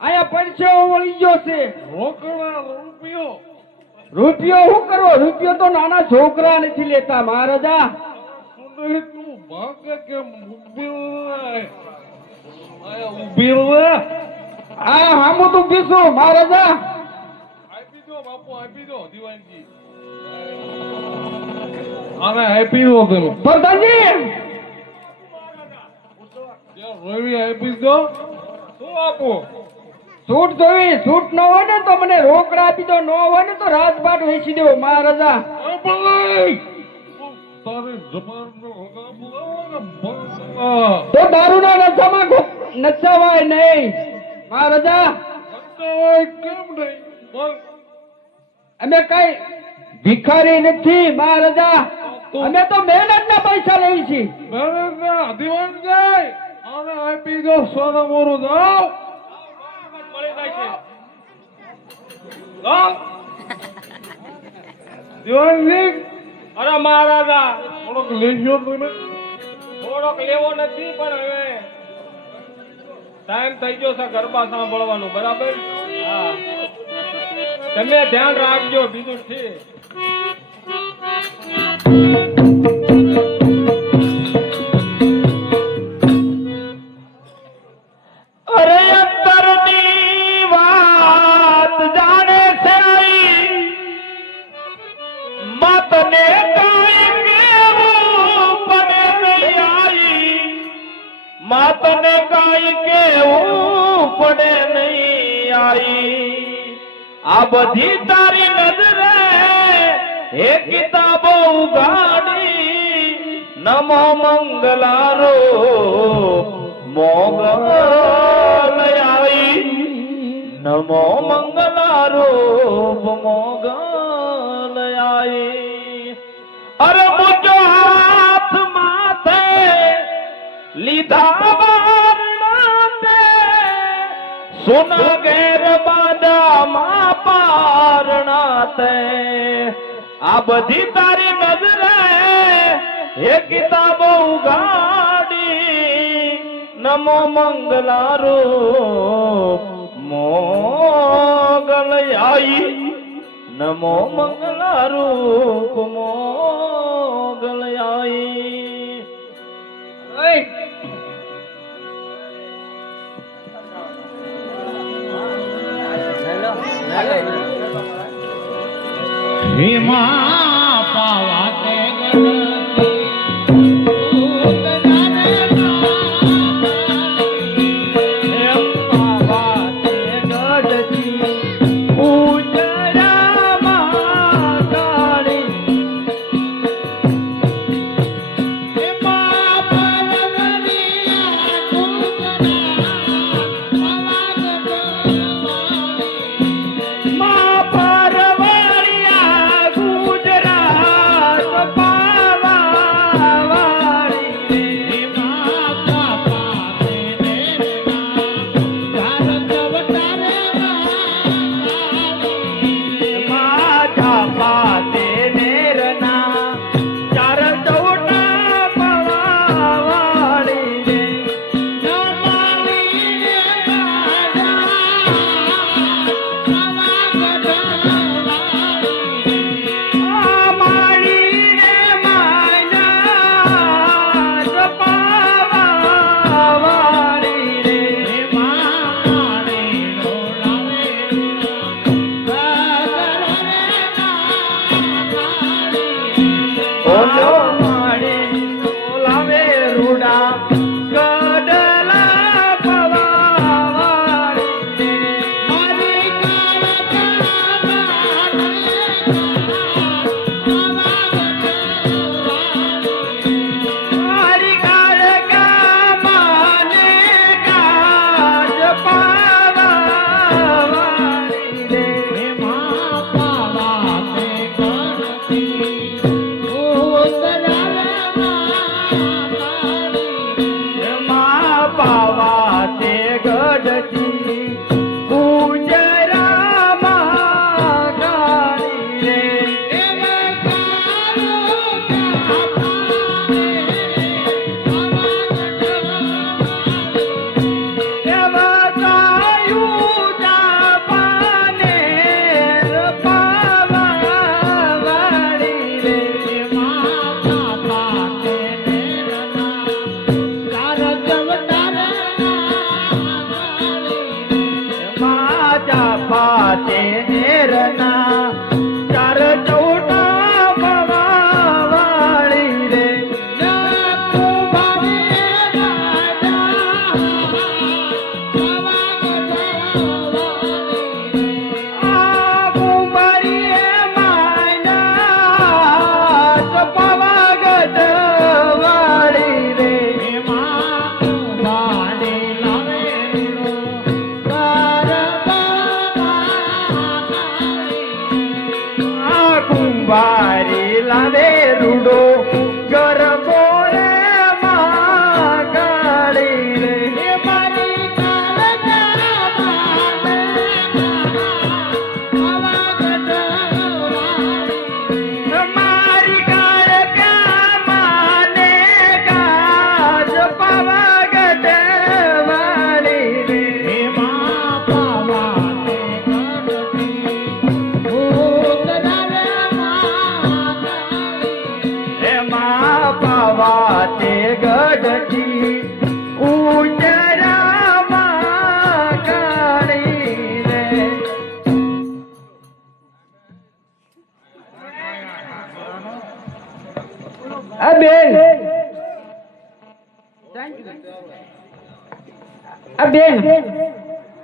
અહીંયા પૈસો વળી ગયો છે રોકડા રૂપિયો? રૂપિયો શું કરવો રૂપિયો તો નાના છોકરા નથી લેતા મહારાજા સુંદરી તું ભાગે કેમ? ઊભી રહે. આયા ઊભી રહે. આ હામું તું પીશું મહારાજા આપી દો બાપુ આપી દો દિવાનજી. આને આપી દો તમે. પ્રધાનજી રવિ આપી દો. શું આપો? સૂટ જોઈ સૂટ ન હોય ને તો મને રોકડા આપી દો ન હોય ને તો રાજપાટ વેચી દો મહારાજા ભલે તારી જબાનનો હગા બોલાવો ને બંગલા. તો દારૂના નશામાં નશાવાય નહીં મહારાજા. કંટાળાય કેમ નહીં? બોલ. અમે કઈ ભિખારી નથી મહારાજા. અમે તો મહેનતના પૈસા લઈએ છીએ. મહેનતના દીવાન જાય અને આપી દો સોના મોરું જાઓ. મળી જાય છે. જાઓ. દીવાનજી, અરે મહારાજા થોડોક લેજો તમે. થોડોક લેવો નથી પણ હવે ટાઈમ થઈ ગયો છે ગરબા સાંભળવાનું બરાબર. હા તમે ધ્યાન રાખજો બીજું ઠીક. અરે અંતરની વાત જાણે છે આઈ, મતને કાંઈ કેવું પડે નહીં આઈ, મતને કાંઈ કેવું પડે નહીં આઈ. આ બધી તારી નજરે હે કિતાબો ઉગાડી, નમો મંગલારો મોગલ આવી, નમો મંગલારૂપ મોગલ આવી. અરે મુજો હાથ માથે લીધા વારણાતે, સુના ઘેર બાડામાં પારણાતે. આ બધી તારી નજરે હે કિતાબો ઉગાડી, નમો મંગલારૂપ મોગલ આઈ, નમો મંગલારૂપ મોગલ આઈ. હિમા પાવા તે ગુજર આ બેન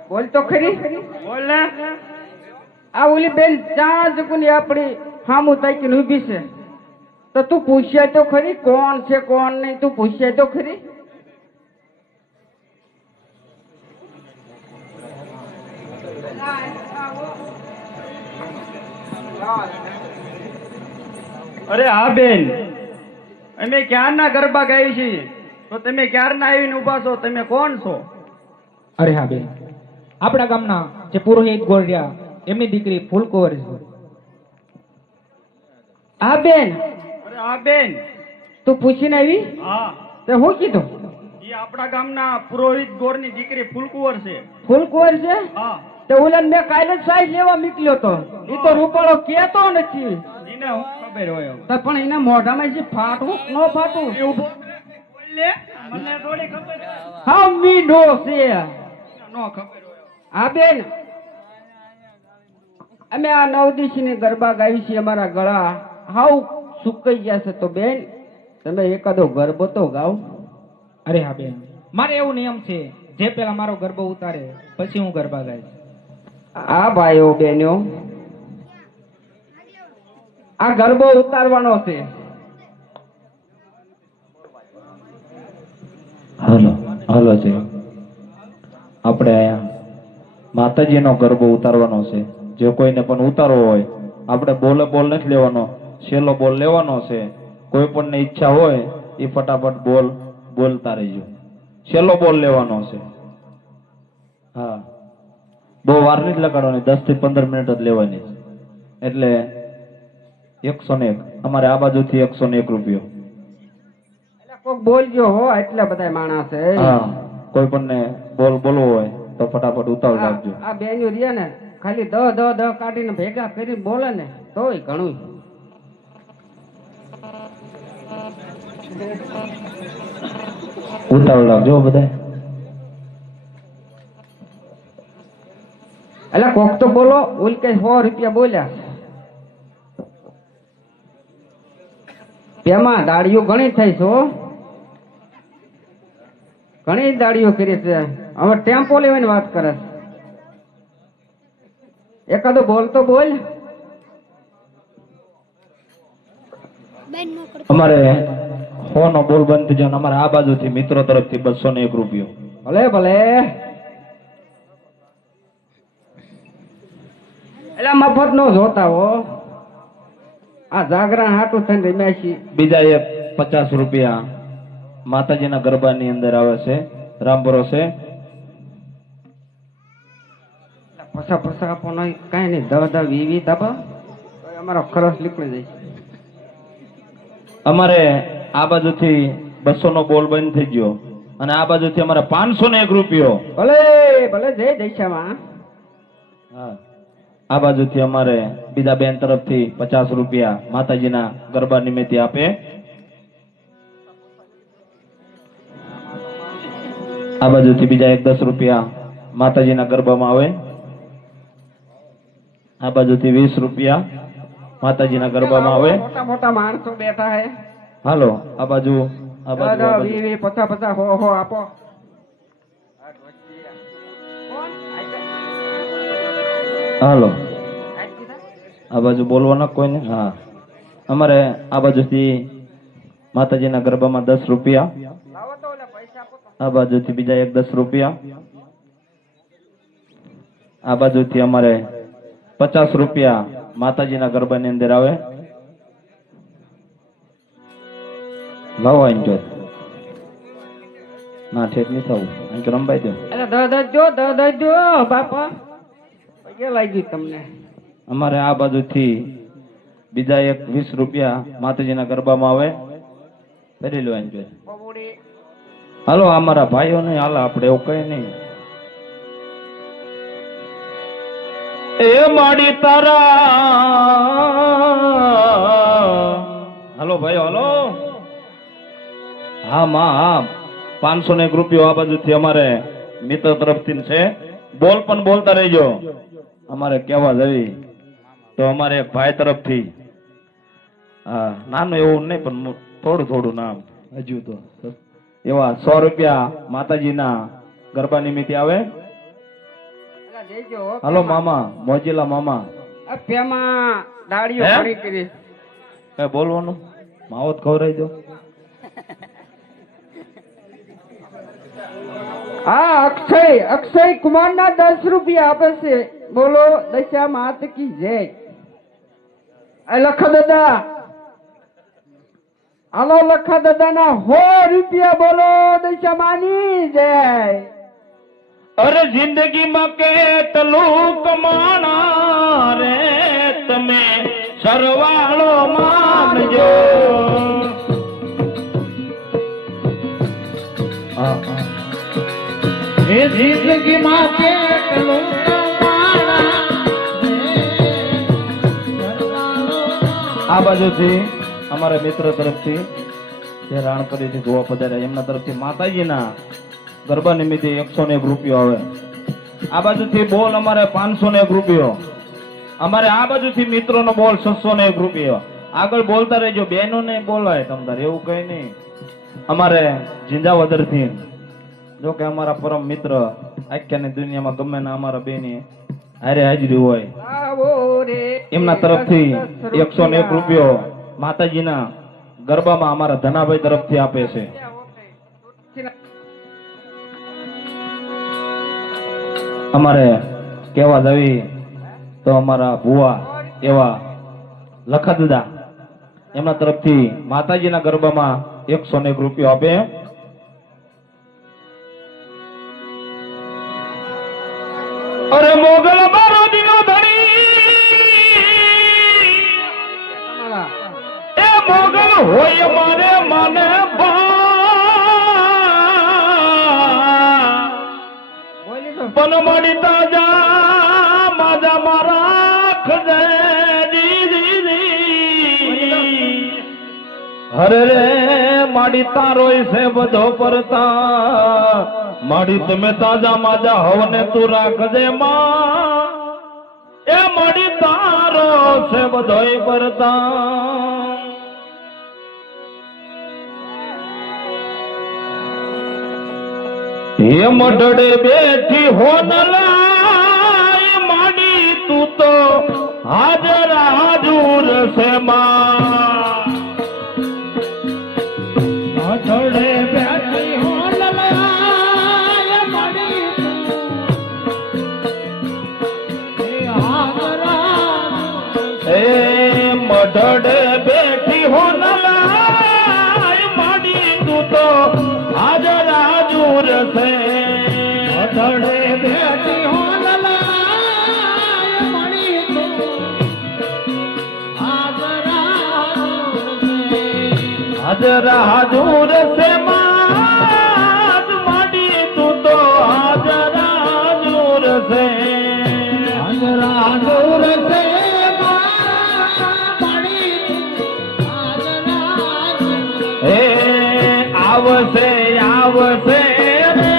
બોલ તો ખરી. બોલ ને. આ ઓલી બેન ચાર જગુની આપણી હામું તાકીને ઊભી છે, તો તું પૂછ્યા તો ખરી કોણ છે કોણ નહીં, તું પૂછ્યા તો ખરી. અરે હા બેન, અમે ક્યારના ગરબા ગાઈ છીએ, તો તમે ક્યારના આવીને ઊભા છો, તમે કોણ છો? અરે હા બેન, આપણા ગામના જે પુરોહિત ગોળિયા એમની દીકરી ફૂલકુંવર છે. હા બેન, અરે હા બેન. તું પૂછીને આવી હા, તે હું કીધું? એ આપણા ગામના પુરોહિત ગોરની દીકરી ફૂલકુંવર છે. ફૂલકુંવર છે. હા, તે ઓલા મેં કાલે જ સાઈઝ લેવા નીકળ્યો તો, એ તો રૂપાળો કેતો નથી. એને હું ખબર હોય હવે. તો પણ એના મોઢામાં જે ફાટવું ન ફાટવું એ ઊભો રહે, બોલ લે. મને થોડી ખબર છે. હા મીંઢો છે. નો ખબર હોય. હા બેન, અમે આ 9 દિવસની ગરબા ગાવી છીએ, અમારા ગળા હાવ સુકાઈ ગયા છે, તો બેન તમે એકાદો ગરબો તો ગાઓ. અરે હા બેન, મારે એવું નિયમ છે, જે પેલા મારો ગરબો ઉતારે પછી હું ગરબા ગાઈશ. આ ભાઈઓ બેનો, આ ગરબો ઉતારવાનો છે. હાલો હાલો છે, આપણે અહીંયા માતાજીનો ગરબો ઉતારવાનો છે. જો કોઈને પણ ઉતારવો હોય, આપણે બોલ નથી લેવાનો, છેલ્લો બોલ લેવાનો છે. કોઈ પણ ને ઈચ્છા હોય એ ફટાફટ બોલતા રહેજો. છેલ્લો બોલ લેવાનો છે. હા, બહુ વાર નથી લગાડવાની, 10 થી 15 મિનિટ જ લેવાની. એટલે 101, અમારે આ બાજુથી 101 રૂપિયો. કોક બોલજો હો, એટલા બધા માણસ છે. હા, કોઈ પણ ને બોલવો હોય તો ફટાફટ ઉતાવળ રાખજો. આ બેન્યુ રહ્યા ને, ખાલી 10 કાઢીને ભેગા કરીને બોલે ને તોય ઘણું. ઉતાવળ રાખજો બધા. એટલે કોક તો બોલો, ઓલ કઈ 100 રૂપિયા બોલ્યા. તેમાં દાડીઓ ઘણી થઈ છે હો, ઘણી દાડીઓ કરી છે. હવે ટેમ્પો લેવાની વાત કરે છે. એકાદો બોલ તો બોલ. અમારે 100 નો બોલ બંધ થઈ જાય. અમારે આ બાજુથી મિત્રો તરફથી 201 રૂપિયો. ભલે ભલે. એટલે મફત નો જોતા હો, આ જાગરણ હાટું થઈને રમ્યા છીએ. બીજા એક 50 રૂપિયા માતાજીના ગરબાની અંદર આવે છે, રામ ભરોસે. પસા આપો નહીં, કાંઈ નહીં. 10 20 તાપા અમારો ખર્ચ નીકળી જાય. અમારે આ બાજુથી 200 નો બોલ બંધ થઈ ગયો, અને આ બાજુથી અમારે 501 રૂપિયો. ભલે ભલે, જય દૈશામાં. હા, આ બાજુથી અમારે બીજા બેન તરફથી 50 રૂપિયા માતાજીના ગરબા નિમિત્તે આપે. આ બાજુથી બીજા 10 રૂપિયા માતાજીના ગરબામાં આવે. આ બાજુથી 20 રૂપિયા માતાજીના ગરબામાં આવે. મોટા મોટા માણસો બેઠા હે. હાલો આ બાજુ, આ બાજુ, આ બાજુ. 20 50 હો આપો. હાલો આ બાજુ બોલવાના કોઈને. હા, અમારે આ બાજુથી માતાજીના ગરબામાં 10 રૂપિયા. આ બાજુથી બીજા 10 રૂપિયા. આ બાજુથી અમારે 50 રૂપિયા માતાજીના ગરબાની અંદર આવે. લાવો આંજો ના ઠેક નહીં થવું, આંજો રંબાઈ દો. એટલે દો બાપા, પગે લાગી તમને. અમારે આ બાજુથી બીજા 20 રૂપિયા માતાજીના ગરબામાં આવે. કરી લો આંજો. હાલો અમારા ભાઈઓ ને હાલ, આપણે એવું કઈ નહીં. એ માડી તારા, હાલો ભાઈઓ હાલો. હા માં, હા 501 રૂપિયો આ બાજુથી અમારે મિત્ર તરફથી છે. બોલ પણ બોલતા રહેજો. અમારે કેવા જવી તો અમારે એક ભાઈ તરફથી, હા નાનું એવું નહીં પણ થોડું નામ હજુ તો એવા 100 રૂપિયા માતાજીના ગરબા નિમિત્તે આવે. અલા દેજો હો, હાલો પેમાં. મામા, મોજીલા મામા. આ પેમાં દાડીઓ હે? પડી કરી. કઈ બોલવાનું? માવત ખવરાઈ દો. હા, અક્ષય કુમાર ના 10 રૂપિયા આપે છે. બોલો દશા માત કી જય. આ લખા દાદા, હાલો લખા દાદા ના 100 રૂપિયા. બોલો દશા માની જય. અરે જિંદગીમાં કેટલું કમાણા રે તમે સરવાળો માનજો. એ જિંદગીમાં કેટલું કમાણા આ બાજુથી અમારા મિત્ર તરફથી જે રાણપરીથી ગોવા પધાર્યા એમના તરફથી માતાજીના ગરબા નિમિત્તે 101 રૂપિયો આવે. આ બાજુથી બોલ અમારે 501 રૂપિયો. અમારે આ બાજુથી મિત્રોનો બોલ 601 રૂપિયો. આગળ બોલતા રહેજો, બહેનો ને બોલાય તમતાર, એવું કઈ નહીં. અમારે જિંજાવદરથી જો કે અમારા પરમ મિત્ર આખ્યાની દુનિયામાં ગમે ના અમારા બેની હારે હાજરી હોય આવો રે એમના તરફથી 101 રૂપિયો માતાજીના ગરબામાં અમારા ધનાભાઈ તરફથી આપે છે. અમારે કહેવા જવી તો અમારા ભુવા એવા લખા દાદા એમના તરફથી માતાજીના ગરબામાં 101 રૂપિયો આપે. અરે મોગલ મારો દીનો ધણી એ મોગલ હોય મારે માને બોલી તો પણ મળી તાજા માજા મારા ખજે હરે રે માડી તારો છે બધો પરતા માડી તમે તાજા માજા હવને તું રાખજે માં એ માડી તારો છે બધોય પરતા. એ મઢડે બેઠી હોનલાય માડી તું તો હાજર હાજુર છે માં મઢડે બેઠી હોનલાય માડી તું એ હાજરા એ મઢડે બેઠી હોનલાય માડી તું તો હાજર હાજુર છે. મઢડે બેઠી હોનલાય માડી તું હાજર હાજુર છે માં માડી તું તો હાજર હાજુર છે. હાજરા દૂર છે માડી હાજરા હે આવશે આવશે રે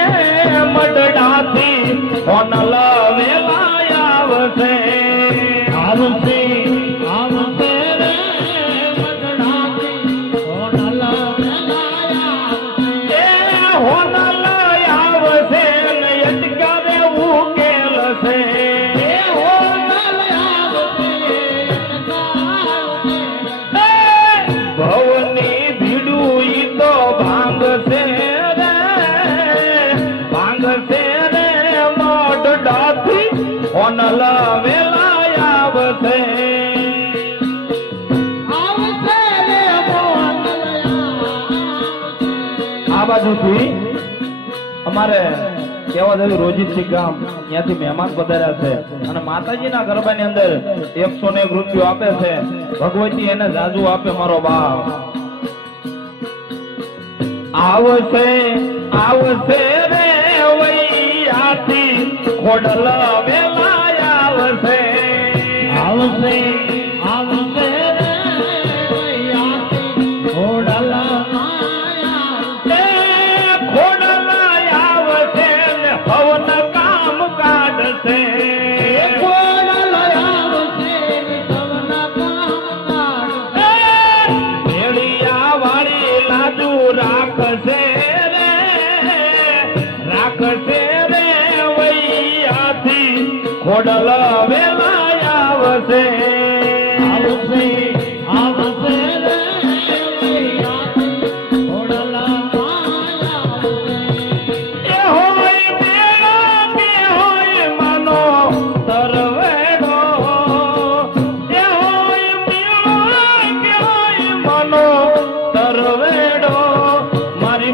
મડડાથી હોનલ વેલા આવશે આવશે આવશે રે મઢડાથી હોનલ વેલાયા એ હોનલ આવશે ને અટકાવે ઉકેલ છે. એ હોનલ આવશે ભવની ભીડું ઈ તો ભાંગશે રે મડડાથી હોનલ વેલા આવશે. આવશે રે આ બાજુથી અમારે કેવા દેવી રોજીતથી ગામ ત્યાંથી મહેમાન પધાર્યા છે અને માતાજીના ગરબાની અંદર 101 રૂપિયો આપે છે. ભગવતી એને જાજુ આપે મારો બાપ. આવશે આવશે રે વૈયાથી ખોડલ વેલા આવશે. આવશે આવશે રે વૈયાથી હોડલ માયા એ ખોડલ આવશે ને હવન કામ કાઢશે. હોડલ આવશે સવના કામ કાઢશે ભેળિયા વાળી લાજુ રાખશે રે રાખશે ખોડલ વેલા આવશે આવશે આવશે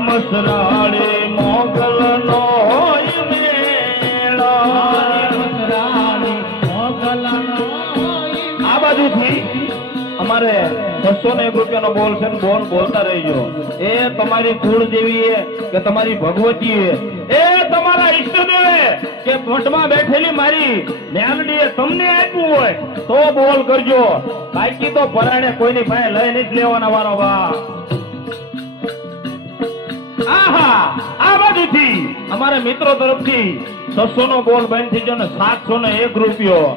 મસરાળે મોગલ નો હોય મેળો આ બાજુથી અમારે 601 રૂપિયાનો બોલ છે ને બોલ બોલતા રહેજો એ તમારી કુળ દેવી કે તમારી ભગવતી એ તમારા ઈષ્ટદેવે કે મઠમાં બેઠેલી મારી મેલડીએ તમને આપ્યું હોય તો બોલ કરજો બાકી તો પરાણે કોઈની પાસે લઈ નથી લેવાના વારો વા આહા આ બાજુથી અમારા મિત્રો તરફથી 600 નો બોલ બંધ થઈ ગયો ને 701 રૂપિયો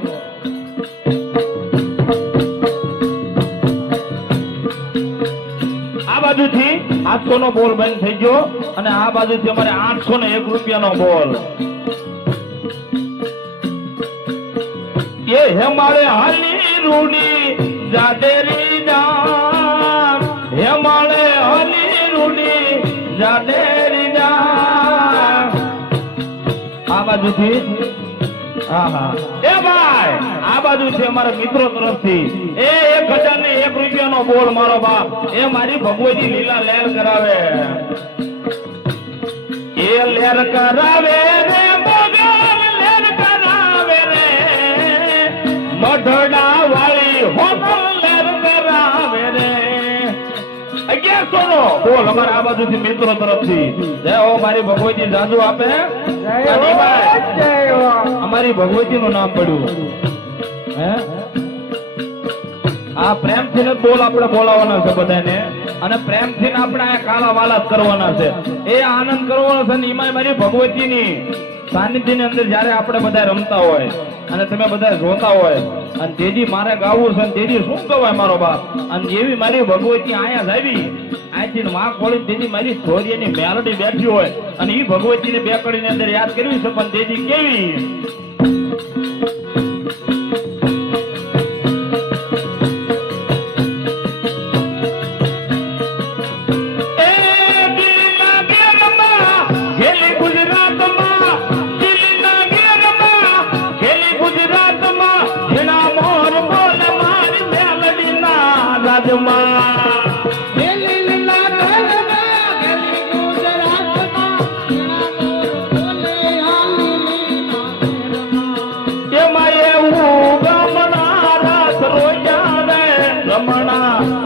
આ બાજુથી 800 નો બોલ બંધ થઈ ગયો અને આ બાજુથી અમારે 801 રૂપિયાનો બોલ એ હેમાળે હાલી રૂડી જાડેરી જામ હેમાળે હાલી રૂડી જાડેરી જામ આ બાજુથી આહા એ ભાઈ આ બાજુથી અમારા મિત્રો તરફથી એ 1001 રૂપિયાનો બોલ મારો બાપ એ મારી ભગવતી લીલા લહેર કરાવે એ લહેર કરાવે રે મોગલ લહેર કરાવે રે મઢડા વાળી હોનલ લહેર કરાવે રે 1100 નો બોલ અમારા આ બાજુથી મિત્રો તરફથી જય હો મારી ભગવતી જાદુ આપે અમારી ભગવતી નું નામ પડ્યું હે આ પ્રેમથી ને બોલ આપણે બોલાવવાના છે બધાને અને પ્રેમથી ને આપણે આ કાલા વાલા કરવાના છે એ આનંદ કરવાનો છે ને એમાં મારી ભગવતીની સાનિધ્યની અંદર જ્યારે આપણે બધા રમતા હોય અને તમે બધા જોતા હોય અને તેજી મારે ગાવું છે તેજી શું કહેવાય મારો બાપ અને જેવી મારી ભગવતી આયા આવી આથી માં ખોલી તેજી મારી સ્ટોરીની મેલડી બેઠી હોય અને એ ભગવતીને બે કડીની અંદર યાદ કરવી છે પણ તેજી કેવી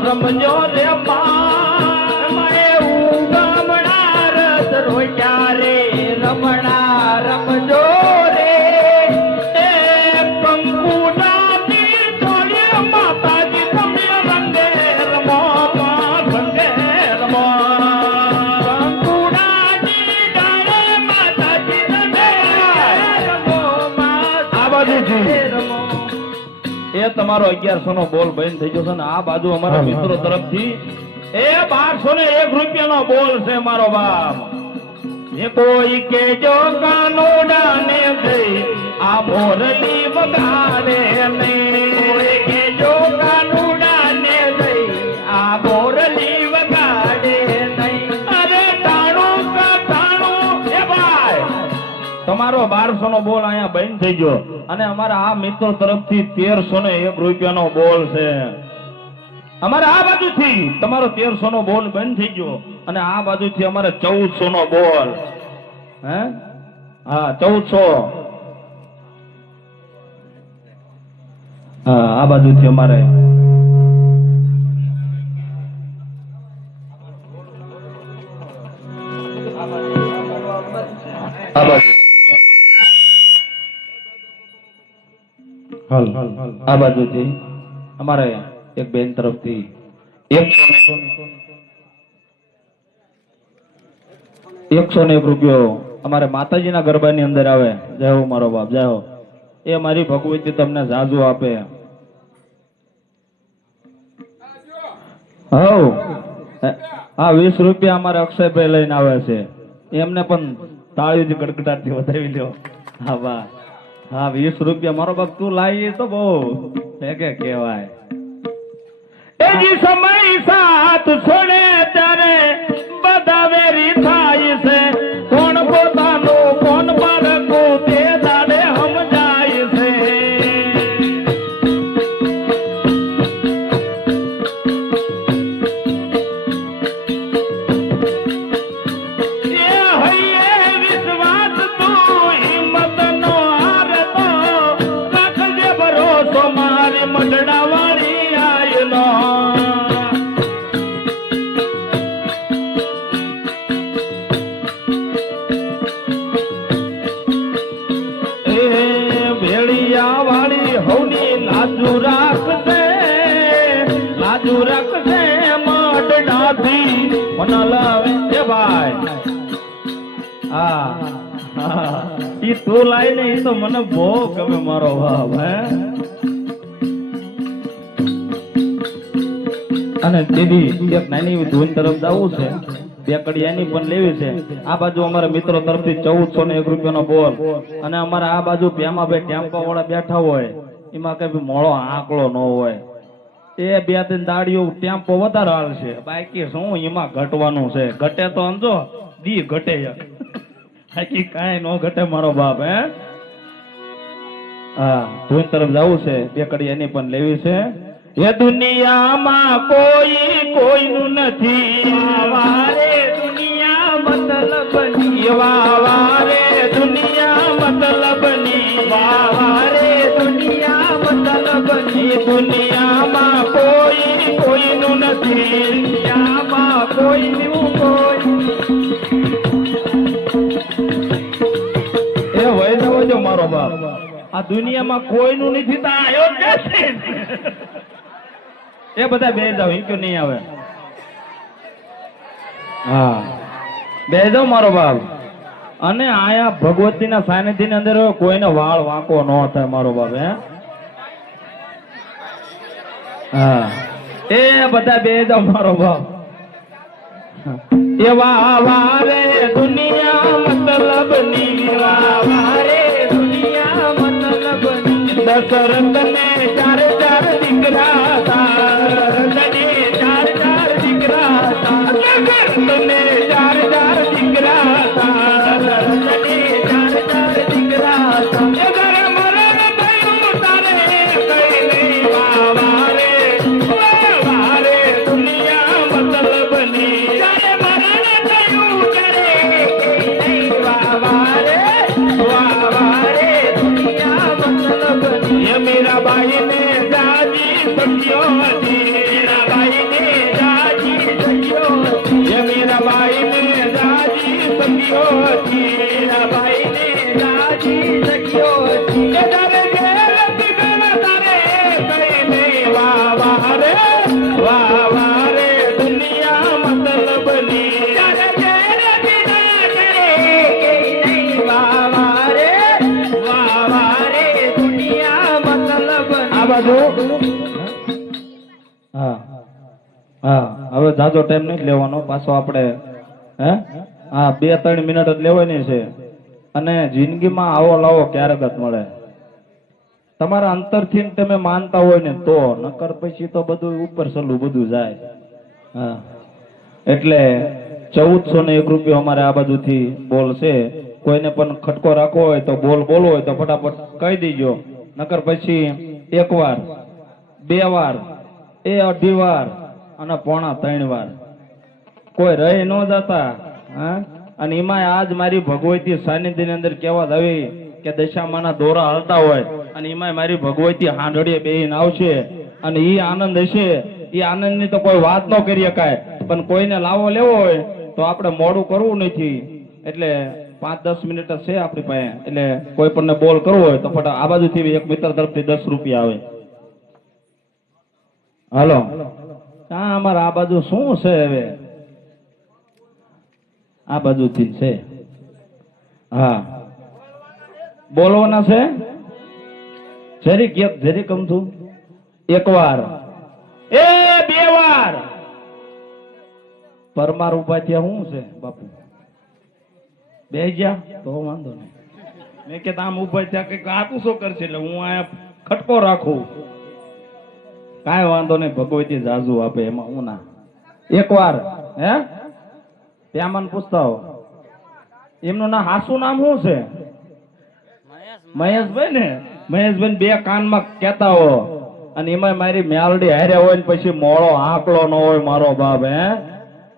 રમજો રે રમણા રમજો રે એ કંકુડાની થોડી માતાજી તમે રંગે રમો રંગે રમો કંકુડાની ડાળે માતાજી રંગે રમો આ બાજુથી એ તમારો 1100 નો બોલ બંધ થઈ ગયો છે ને આ બાજુ અમારા મિત્રો તરફથી એ 1201 રૂપિયાનો બોલ છે મારો બાપ એ કોઈ કે જો કાનોડાને ગઈ આ મોરલી વગાડે નહીં કોઈ કે જો કાનોડાને ગઈ આ મોરલી વગાડે નહીં અરે તાણું કા તાણું એ ભાઈ તમારો 1200 નો બોલ અહીંયા બંધ થઈ ગયો અને અમારા આ મિત્રો તરફથી 1301 રૂપિયાનો બોલ છે અમારે આ બાજુથી તમારો 1300 નો બોલ બંધ થઈ ગયો અને આ બાજુથી અમારે 1400 નો બોલ હે હા 1400 હા આ બાજુથી અમારે આ બાજુ આ બાજુથી અમારે એક બેન તરફથી 101 રૂપિયો અમારે માતાજીના ગરબાની અંદર આવે જય હો મારો બાપ જય હો એ મારી ભગવતી તમને જાજુ આપે હવ હા 20 રૂપિયા અમારે અક્ષયભાઈ લઈને આવે છે એમને પણ તાળીઓથી ગડગડાટથી વધાવી લ્યો હા વાહ હા 20 રૂપિયા મારો બાપ તું લાવી તો બહુ કે કહેવાય. એજી સમય સાથ છોડે ત્યારે બધા વેરી થાય છે. કોણ પોતાનું કોણ પારકું તે દાડે સમજાય છે. એ હૈયે વિશ્વાસ તું હિંમત નો હારતો રાખજે ભરોસો મારી મંડળા વાળી આયનો. ભેળિયા વાળી હવની લાજુ રાખશે મડડાથી મને લાવે છે ભાઈ. હા ઈ તું લાઈ ને ઈ તો મને બહુ ગમે મારો બાપ. હે અને દીદી એક નાની એવી ધૂન તરફ જવું છે, બે કડિયાની પણ લેવી છે. આ બાજુ અમારા મિત્રો તરફથી 1401 રૂપિયાનો બોલ, અને અમારા આ બાજુ ભેમાભાઈ ટેમ્પા વાળા બેઠા હોય એમાં કઈ મોળો આંકડો ન હોય, એ 2-3 દાડીઓ ટેમ્પો વધારે હાલશે, બાકી શું એમાં ઘટવાનું છે. ઘટે તો સમજો દી ઘટે, બાકી કાંઈ ન ઘટે મારો બાપ. હે હા ધૂન તરફ જવું છે, બે કડિયાની પણ લેવી છે. એ દુનિયામાં કોઈનું નથી. વારે દુનિયા મતલબની. વારે દુનિયા મતલબની. વારે દુનિયા મતલબની. દુનિયામાં કોઈનું નથી. દુનિયામાં કોઈનું એ હોય જવો જો મારો બાપ, આ દુનિયામાં કોઈનું નથી તો આયો જ છે. એ બધા બે જાવ ઈક્યો નહીં આવે. હા બે જાવ મારો બાપ. અને આયા ભગવતીના સાનિધ્યની અંદર કોઈને વાળ વાંકો ન થાય મારો બાપ. હે હા એ બધા બે જાવ મારો બાપ. એવા વારે દુનિયા મતલબની. વારે દુનિયા મતલબની. દશરથ ને 4 દીકરા હતા. દશરથને 4 દીકરા હતા. દશરથને 4 દીકરા હતા. દશરથને 4 દીકરા હતા. એ ઘરે મરણ થયું તારે કઈ નહીં. વારે દુનિયા મતલબની. જ્યારે મરણ થયું ત્યારે કઈ નહીં. વારે દુનિયા મતલબની. એ મીરાબાઈ ને જાજી સખ્યો હતી. મીરાબાઈ ને જાજી સખ્યો હતી. એ મીરાબાઈ ને જાજી સખ્યો હતી. મીરાબાઈ ને જાજી સખ્યો હતી. એ તારે ઘેર દીકરા તારે કઈ નહીં. વારે દુનિયા મતલબની. ત્યારે ઘેર દીકરા તારે કઈ નહીં. વારે દુનિયા મતલબની. આ બાજુ હા હા હવે જાજો ટાઈમ નહીં લેવાનો પાછો આપણે. હે હા 2-3 મિનિટ જ લેવાની છે. અને જિંદગીમાં આવો લાવો ક્યારેક જ મળે. તમારા અંતરથી તમે માનતા હોય ને તો, નકર પછી તો બધું ઉપર સલું બધું જાય. હા એટલે 1401 રૂપિયા અમારે આ બાજુથી બોલ છે. કોઈને પણ ખટકો રાખવો હોય તો બોલ બોલવો હોય તો ફટાફટ કહી દેજો, નકર પછી 1 વાર 2 વાર 2.5 વાર અને 3.25 વાર કોઈ રહી ન જતા. હા અને એમાં આજ મારી ભગવતી સાનિધ્યની અંદર કહેવા આવી કે દશામાના દોરા હાલતા હોય અને એમાં મારી ભગવતી હાંડળીએ બેહીને આવશે અને ઈ આનંદ હશે. એ આનંદની તો કોઈ વાત ન કરી શકાય, પણ કોઈને લાવો લેવો હોય તો આપણે મોડું કરવું નથી. એટલે 5-10 મિનિટ જ છે આપણી પાસે. એટલે કોઈ પણ બોલ કરવો હોય તો ફટાફટ આ બાજુથી એક મિત્ર તરફથી 10 રૂપિયા આવે. હાલો હા અમારા આ બાજુ શું છે હવે? આ બાજુથી છે. હા બોલવાના છે. જરીક અમથું 1 વાર 2 વાર. પરમાર ઉભા થયા શું છે બાપુ? બે ગયા તો વાંધો નહીં. મેં કે આમ ઉભા ત્યાં કઈક આતું શું કરશે એટલે હું અહીંયા ખટકો રાખું. કાંઈ વાંધો નહીં, ભગવતી જાજુ આપે એમાં હું ના. એકવાર હે ત્યાં મને પૂછતા હો એમનું નામ હાસુ નામ શું છે? મહેશભાઈ ને. મહેશભાઈ બે કાનમાં કહેતા હો અને એમાં મારી મેલડી હાર્યા હોય ને પછી મોળો આંકલો ન હોય મારો બાપ.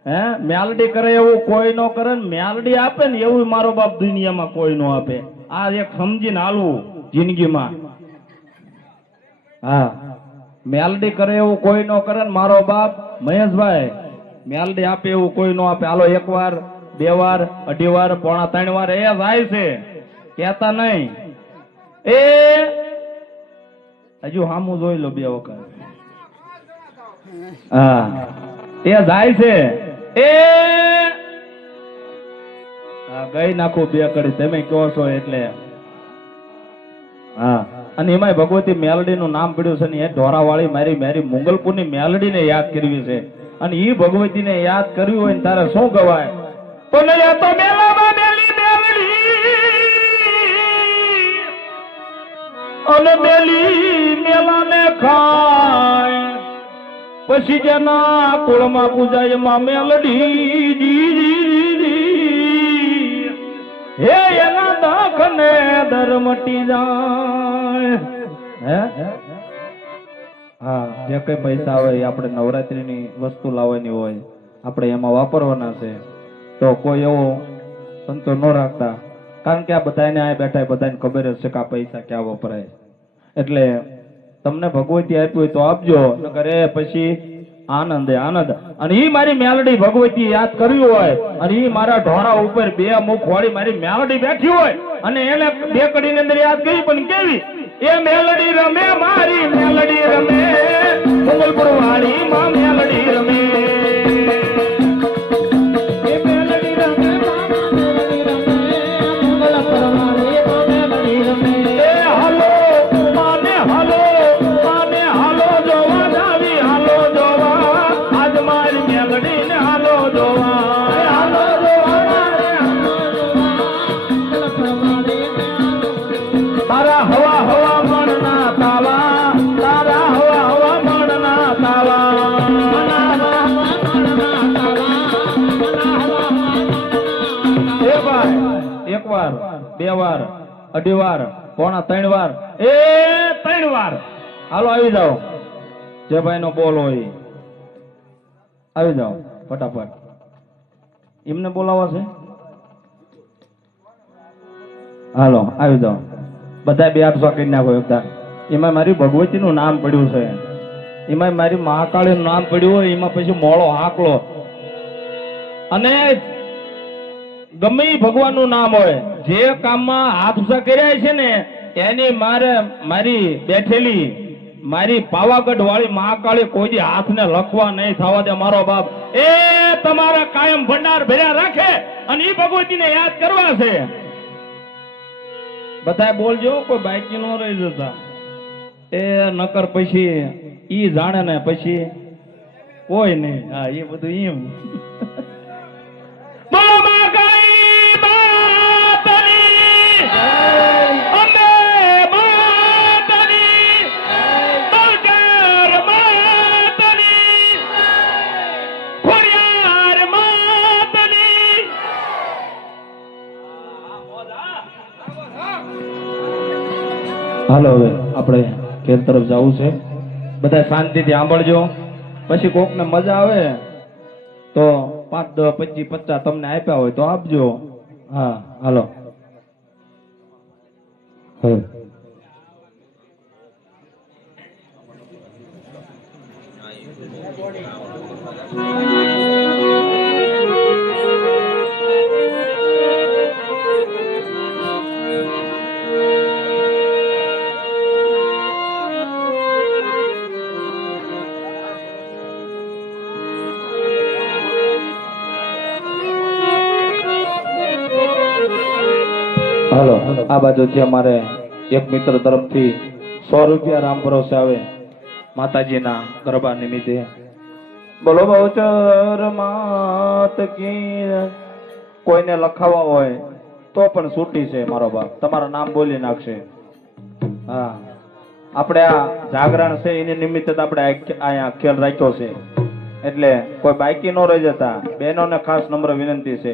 હે મેલડી કરે એવું કોઈ નો કરે ને મેલડી આપે ને એવું મારો બાપ દુનિયામાં કોઈ નો આપે. આ એક સમજીને હાલવું જિંદગીમાં. હા મેલડી કરે એવું કોઈ નો કરે ને મારો બાપ મહેશભાઈ મેલડી આપે એવું કોઈ નો આપે. હાલો એક વાર, બે વાર, અઢી વાર, પોણા 3 વાર એ જાય છે, કેતા નહીં. એ હજુ હામું જોઈ લો 2 વખત. હા એ જાય છે. એ હા ગઈ નાખું 2 કડી તમે કહો છો એટલે. હા અને એમાંય ભગવતી મેલડી નું નામ પડ્યું છે ને એ ઢોરાવાળી મારી મુગલપુર ની મેલડી ને યાદ કરવી છે. અને એ ભગવતી ને યાદ કરવી હોય ને તારે શું કહેવાય? તો મેલામાં મેલી મેલડી અને મેલી મેલાને ખાય પછી જેના કુળમાં પૂજાય માં મેલડી હે એના દાખને દર મટી જાય. હે હા જે કઈ પૈસા આવે એ આપણે નવરાત્રીની વસ્તુ લાવવાની હોય આપણે એમાં વાપરવાના છે. તો કોઈ એવો સંતો ન રાખતા, કારણ કે આ બધાને આ બેઠા બધાને ખબર જ છે કે આ પૈસા ક્યાં વપરાય. એટલે તમને ભગવતી આપ્યું હોય તો આપજો, નકર એ પછી આનંદ આનંદ. અને ઈ મારી મેલડી ભગવતી યાદ કર્યું હોય અને ઈ મારા ઢોરા ઉપર 2 મુખ વાળી મારી મેલડી બેઠી હોય અને એને 2 કડીની અંદર યાદ કરી પણ કેવી એ મેલડી રમે મારી મેલડી રમે મુગલપુર વાળી માં મેલડી રમે. એક વાર, 2 વાર, અઢી વાર, પોણા 3 વાર, એ 3 વાર. હાલો આવી જાઓ, જે ભાઈ નો બોલ હોય આવી જાઓ ફટાફટ. એમને બોલાવા છે? હાલો આવી જાઓ બધા 200 કરી નાખો એકદમ. એમાં મારી ભગવતી નું નામ પડ્યું છે, એમાં મારી મહાકાળી નું નામ પડ્યું હોય, એમાં પછી મોળો હાકલો અને ગમે ભગવાન નું નામ હોય જે કામમાં હાથ ઉષા કર્યા છે ને એની મારી બેઠેલી મારી પાવાગઢ વાળી મહાકાળી કોઈ હાથને લખવા નહીં થવા દે મારો બાપ. એ તમારા કાયમ ભંડાર ભર્યા રાખે અને એ ભગવતીને યાદ કરવા છે. બધા બોલજો, કોઈ બાકી નો રહી જતા. એ નકર પછી ઈ જાણે ને પછી કોઈ નહીં. હા એ બધું એમ હાલો હવે આપણે ઘેર તરફ જવું છે. બધા શાંતિથી સાંભળજો, પછી કોકને મજા આવે તો 5, 10, 25, 50 તમને આપ્યા હોય તો આપજો. હા હાલો. હાલો આ બાજુથી અમારે એક મિત્ર તરફથી 100 રૂપિયા રામ ભરોસે આવે માતાજીના ગરબા નિમિત્તે. બોલો બહુચર માત કી. કોઈને લખાવા હોય તો પણ છૂટી છે મારો બાપ, તમારું નામ બોલી નાખશે. હા, આપણે આ જાગરણ છે એની નિમિત્તે જ આપણે અહીંયા ખેલ રાખ્યો છે, એટલે કોઈ બાકી ન રહી જતા. બહેનોને ખાસ નમ્ર વિનંતી છે.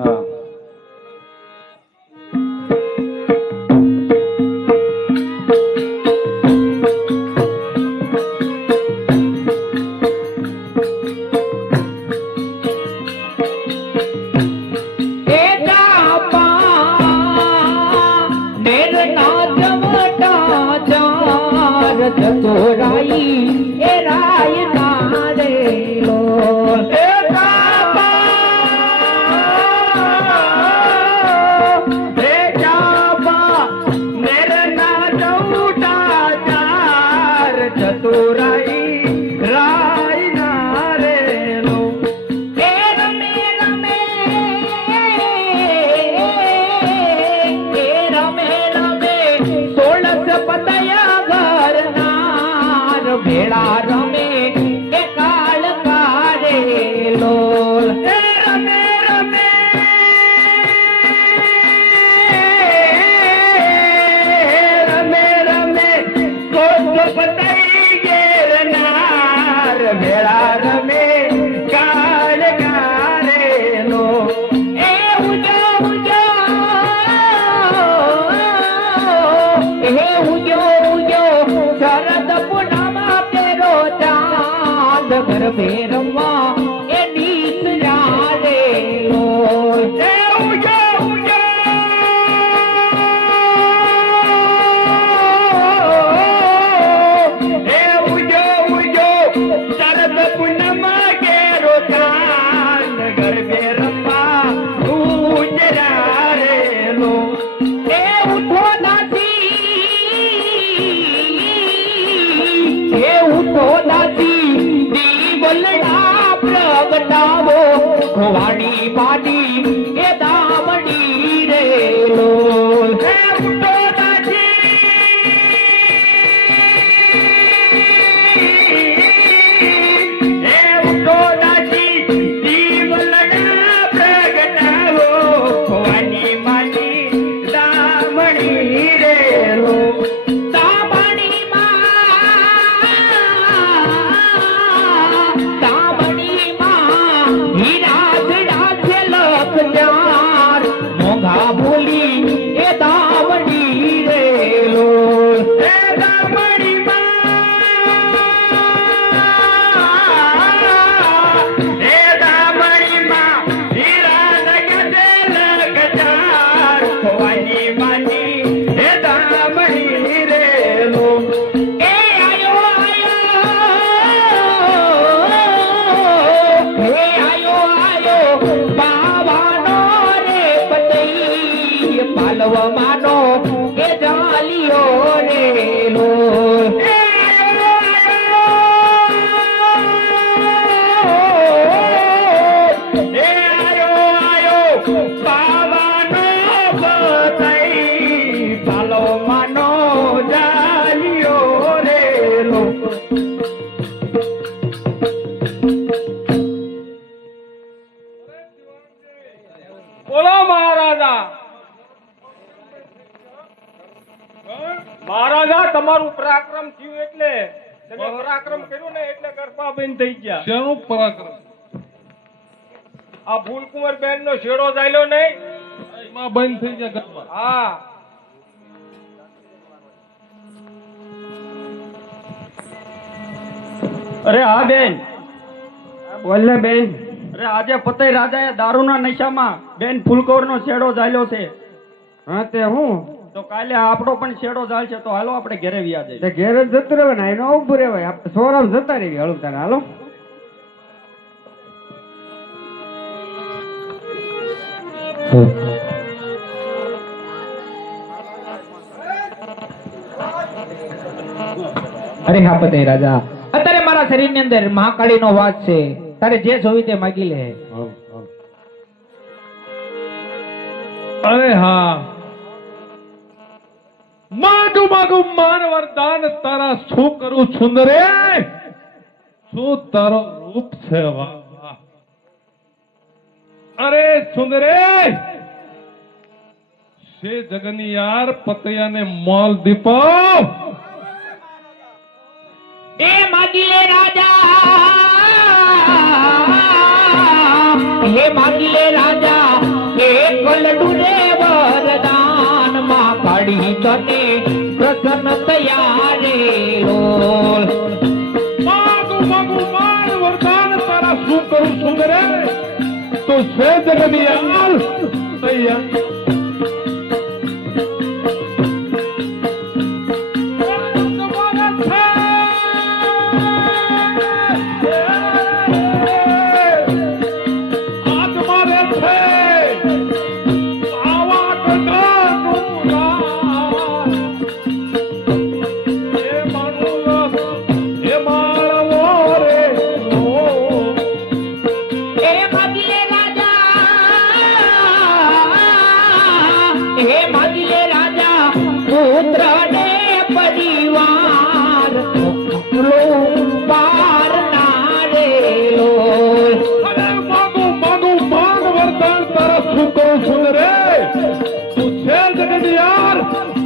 હા, ભેળા રમે એ કાળ કારેલો રમે રમે રમે રમે કોસો પતઈ ગેરનાર ભેળા રમે કાળ કારેલો એ ઉજો ઉજો હે ઉજો ઉજો શરદ પૂનમા પેરો ચાંદ ગરબે રમવા એ દીસ જાડેલો એ ઉજો ઉજો એ ઉજો ઉજો શરદ પૂનમા કેરો ચાંદ ગરબે રમવા ઉજરારેલો એ ઉઠો વાણી પાડી એ દામડી રેલો હે ઉઠો દાજી હે ઉઠો દાજી દીવલડા પ્રગટાવો વાણી માની દામડી રેલો દામડી માં હીરા મોઘા બોલી એ દાવડી રેલો એ દાવડી માં એ દાવડી માં હીરા નગદે લગજાર ખોવાની માની એ દાવડી રેલો એ આયો આયો હે આયો આયો બાવાનો પાલવમાનો એ જાલિયો રેલો એ આયો આયો પાવાનો બતાઈ પાલવમાનો જાલિયો રેલો બોલો મહારાજા. મહારાજા તમારું પરાક્રમ થયું એટલે તમે પરાક્રમ કર્યું ને એટલે ગરબા બંધ થઈ ગયા. શેનું પરાક્રમ? આ ફૂલકુંવર બેન નો છેડો ચાલ્યો નહીં એમાં બંધ થઈ ગયા ગરબા. હા અરે હા બેન બોલ ને બેન. અરે આજે ફતેહ રાજાએ દારૂના નશામાં બેન ફૂલકુંવરનો છેડો ઝાલ્યો છે. હા તે હું તો કાલે આપણો પણ છેડો ઝાલશે તો હાલો આપણે ઘરે વ્યા જઈએ. ઘેરે જતું રહેવાય ને એનો ઉભું રહેવાય આપણે સોરામ જતા રહીએ હળું તારે હાલો. અરે હા ફતેહ રાજા, અત્યારે મારા શરીરની અંદર મહાકાળીનો વાસ છે, તારે જે જોવી તે માગી લે. અરે હા, માગુ માગુ માન વરદાન તારા શું કરું સુંદરે, શું તારો રૂપ છે વાહ વાહ. અરે સુંદરે છે જગની યાર પતૈયાને મોલ દીપો એ માગીલે રાજા હે માગીલે રાજા એ કલડુ રે વરદાન માં કાઢી તને પ્રસન્ન થયા રે લોલ માગું માન વરદાન તારા શું કરું સુંદરે તો છે જગની યાર પતૈયા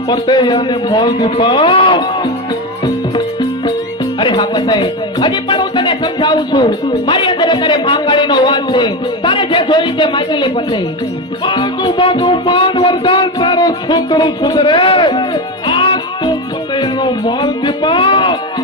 પતૈયાને મોલ દીપાવ અરે હા પતઈ હજી પણ હું તને સમજાવું છું મારી અંદર તારે માંગાળીનો વાસ છે તારે જે જોઈ તે માગી લે પતઈ માગું માન વરદાન તારો શું કરું સુંદરે આ તું પતૈયાનો મોલ દીપાવ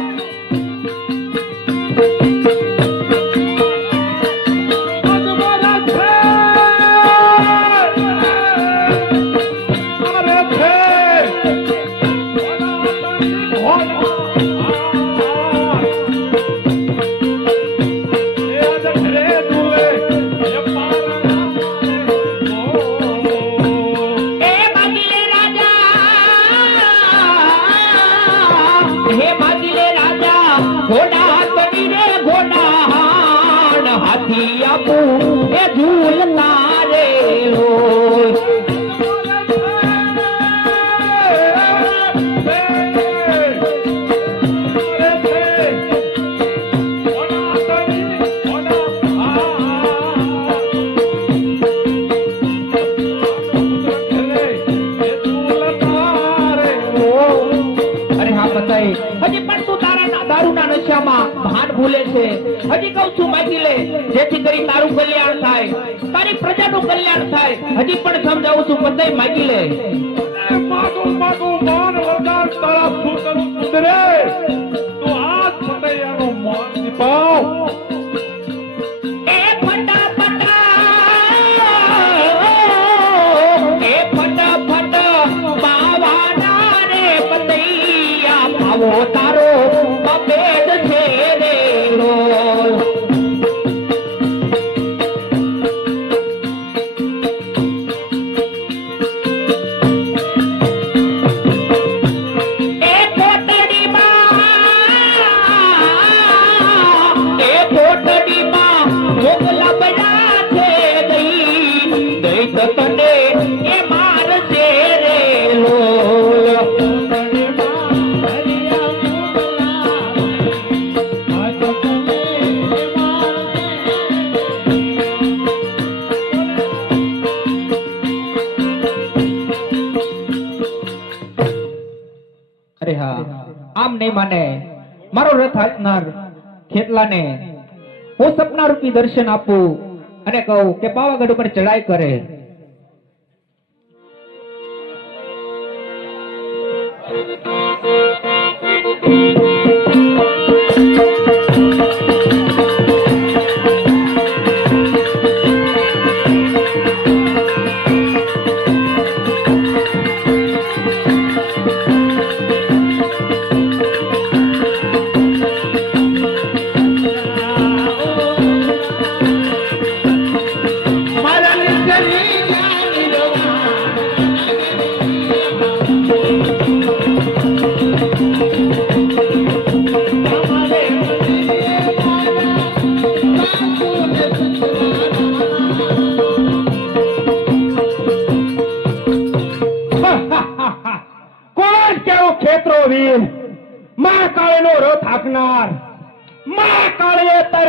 હજી પણ તું તારા દારૂના નશામાં ભાન ભૂલે છે હજી કહું છું માગી લે જેથી કરી તારું કલ્યાણ થાય તારી પ્રજાનું કલ્યાણ થાય હજી પણ સમજાવું છું પતઈ માગી લે માગું માન વરદાન તારા શું કરું સુંદરે તું આ પતૈયાનો મોલ દીપાવ તારો અભેદ છે રે લોલ એ પોટડીમાં મોગલા બના છે દઈ તો તને એ માર છે રે લોલ આમ નહીં માને મારો રથ હાંકનાર ખેતલાને હું સપના રૂપી દર્શન આપું અને કહું કે પાવાગઢ ઉપર ચડાઈ કરે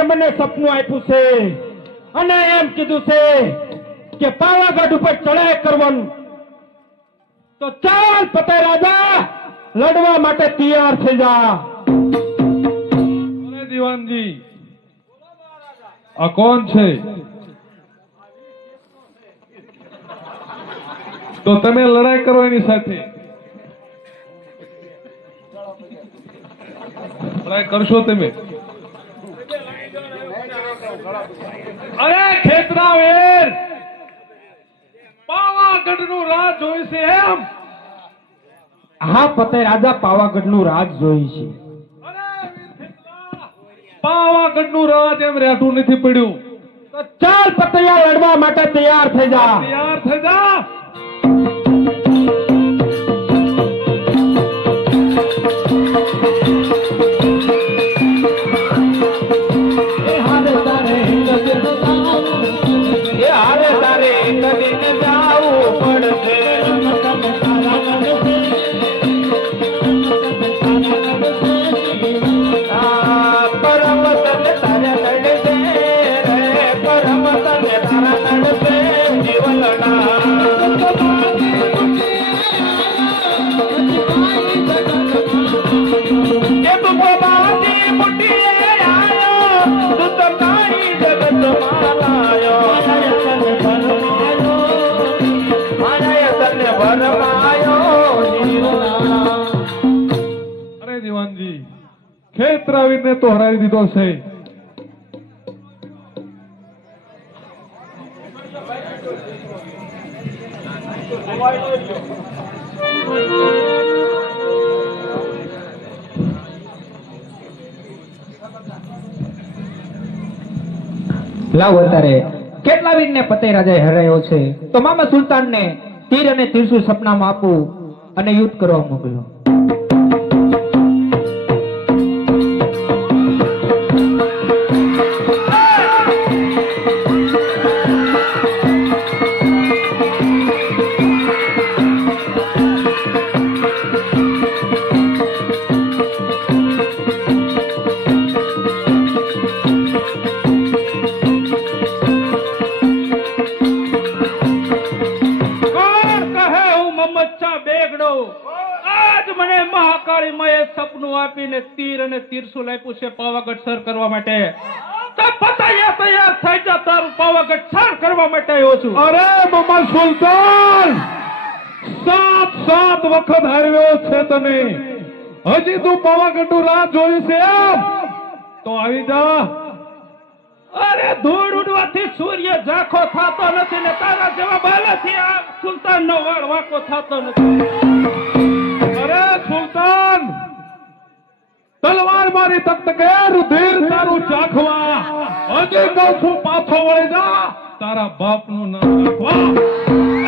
મને સપનું આપ્યું છે અને એમ કીધું છે કે પાવાગઢ ઉપર ચડાઈ કરવાનું તો ચાલ પતે રાજા લડવા માટે તૈયાર થઈ જા. અરે દીવાનજી આ કોણ છે? તો તમે લડાઈ કરો એની સાથે. લડાઈ કરશો તમે? અરે ખેતરાવેર પાવાગઢનું રાજ જોઈ છે એમ? હા પતે રાજા પાવાગઢનું રાજ જોઈ છે. પાવાગઢનું રાજ એમ રેઠું નથી પડ્યું. તો ચાલ પતૈયા લડવા માટે તૈયાર થઈ જા. તૈયાર થઈ જા. અરે દીવાનજી ખેતરાવીરને તો હરાવી દીધો છે. લાવ અત્યારે કેટલા વીરને પતઈ રાજાએ હરાયો છે તો મામા સુલતાનને તીર અને તીરસુલ સપનામાં આપું અને યુદ્ધ કરવા મોકલો. મહાકાળી માએ સપનું આપીને તીર અને તીરસુલ આપ્યું છે પાવાગઢ સર કરવા માટે. તો પતાયા તૈયાર થઈ જા, તારું પાવાગઢ સર કરવા માટે આવ્યો છું. અરે મમ્મા સુલતાન 7 વખત હાર્યો છે તને. હજી તું પાવાગઢનું રાહ જોઈ છે એમ? તો આવી જા. અરે ધૂળ ઉડવાથી સૂર્ય ઝાંખો થતો નથી ને તારા જેવા બાલાથી આ સુલતાનનો વાળ વાંકો થતો નથી. અરે સુલતાન તલવાર મારી તકતકે રુધિર તારું ચાખવા. હજી કહું છું પાછો વળી જા, તારા બાપનું નામ રાખવા.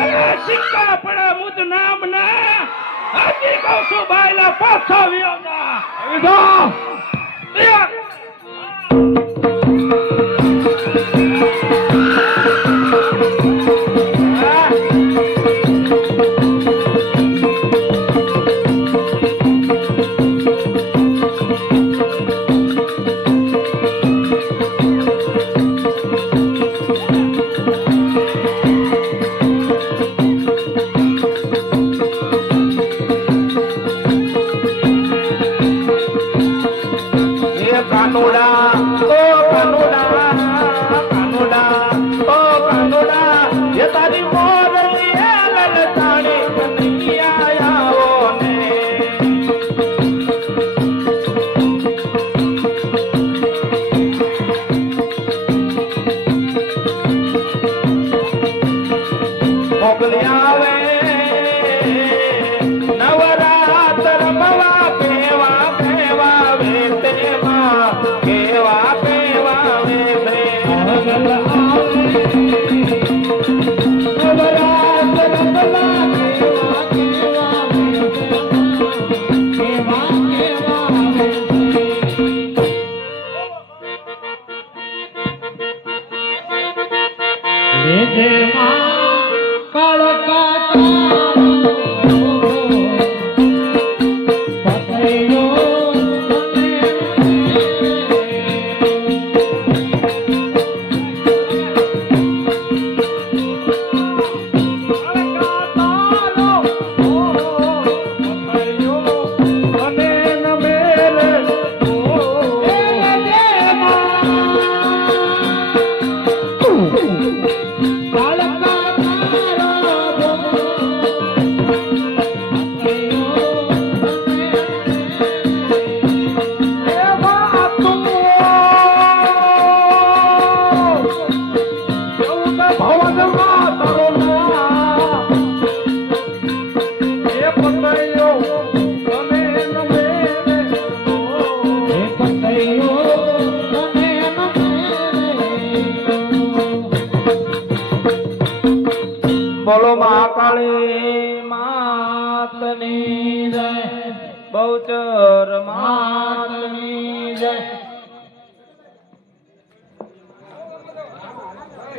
અરે સિક્કા પડે મુજ નામ ને. હજી કહું છું બાયલા પાછો વિયો જા. આવી જા. પતૈયો તમે નમે હે પતૈયો તમે બોલો મહાકાળી માતની જય બહુચર માતની જય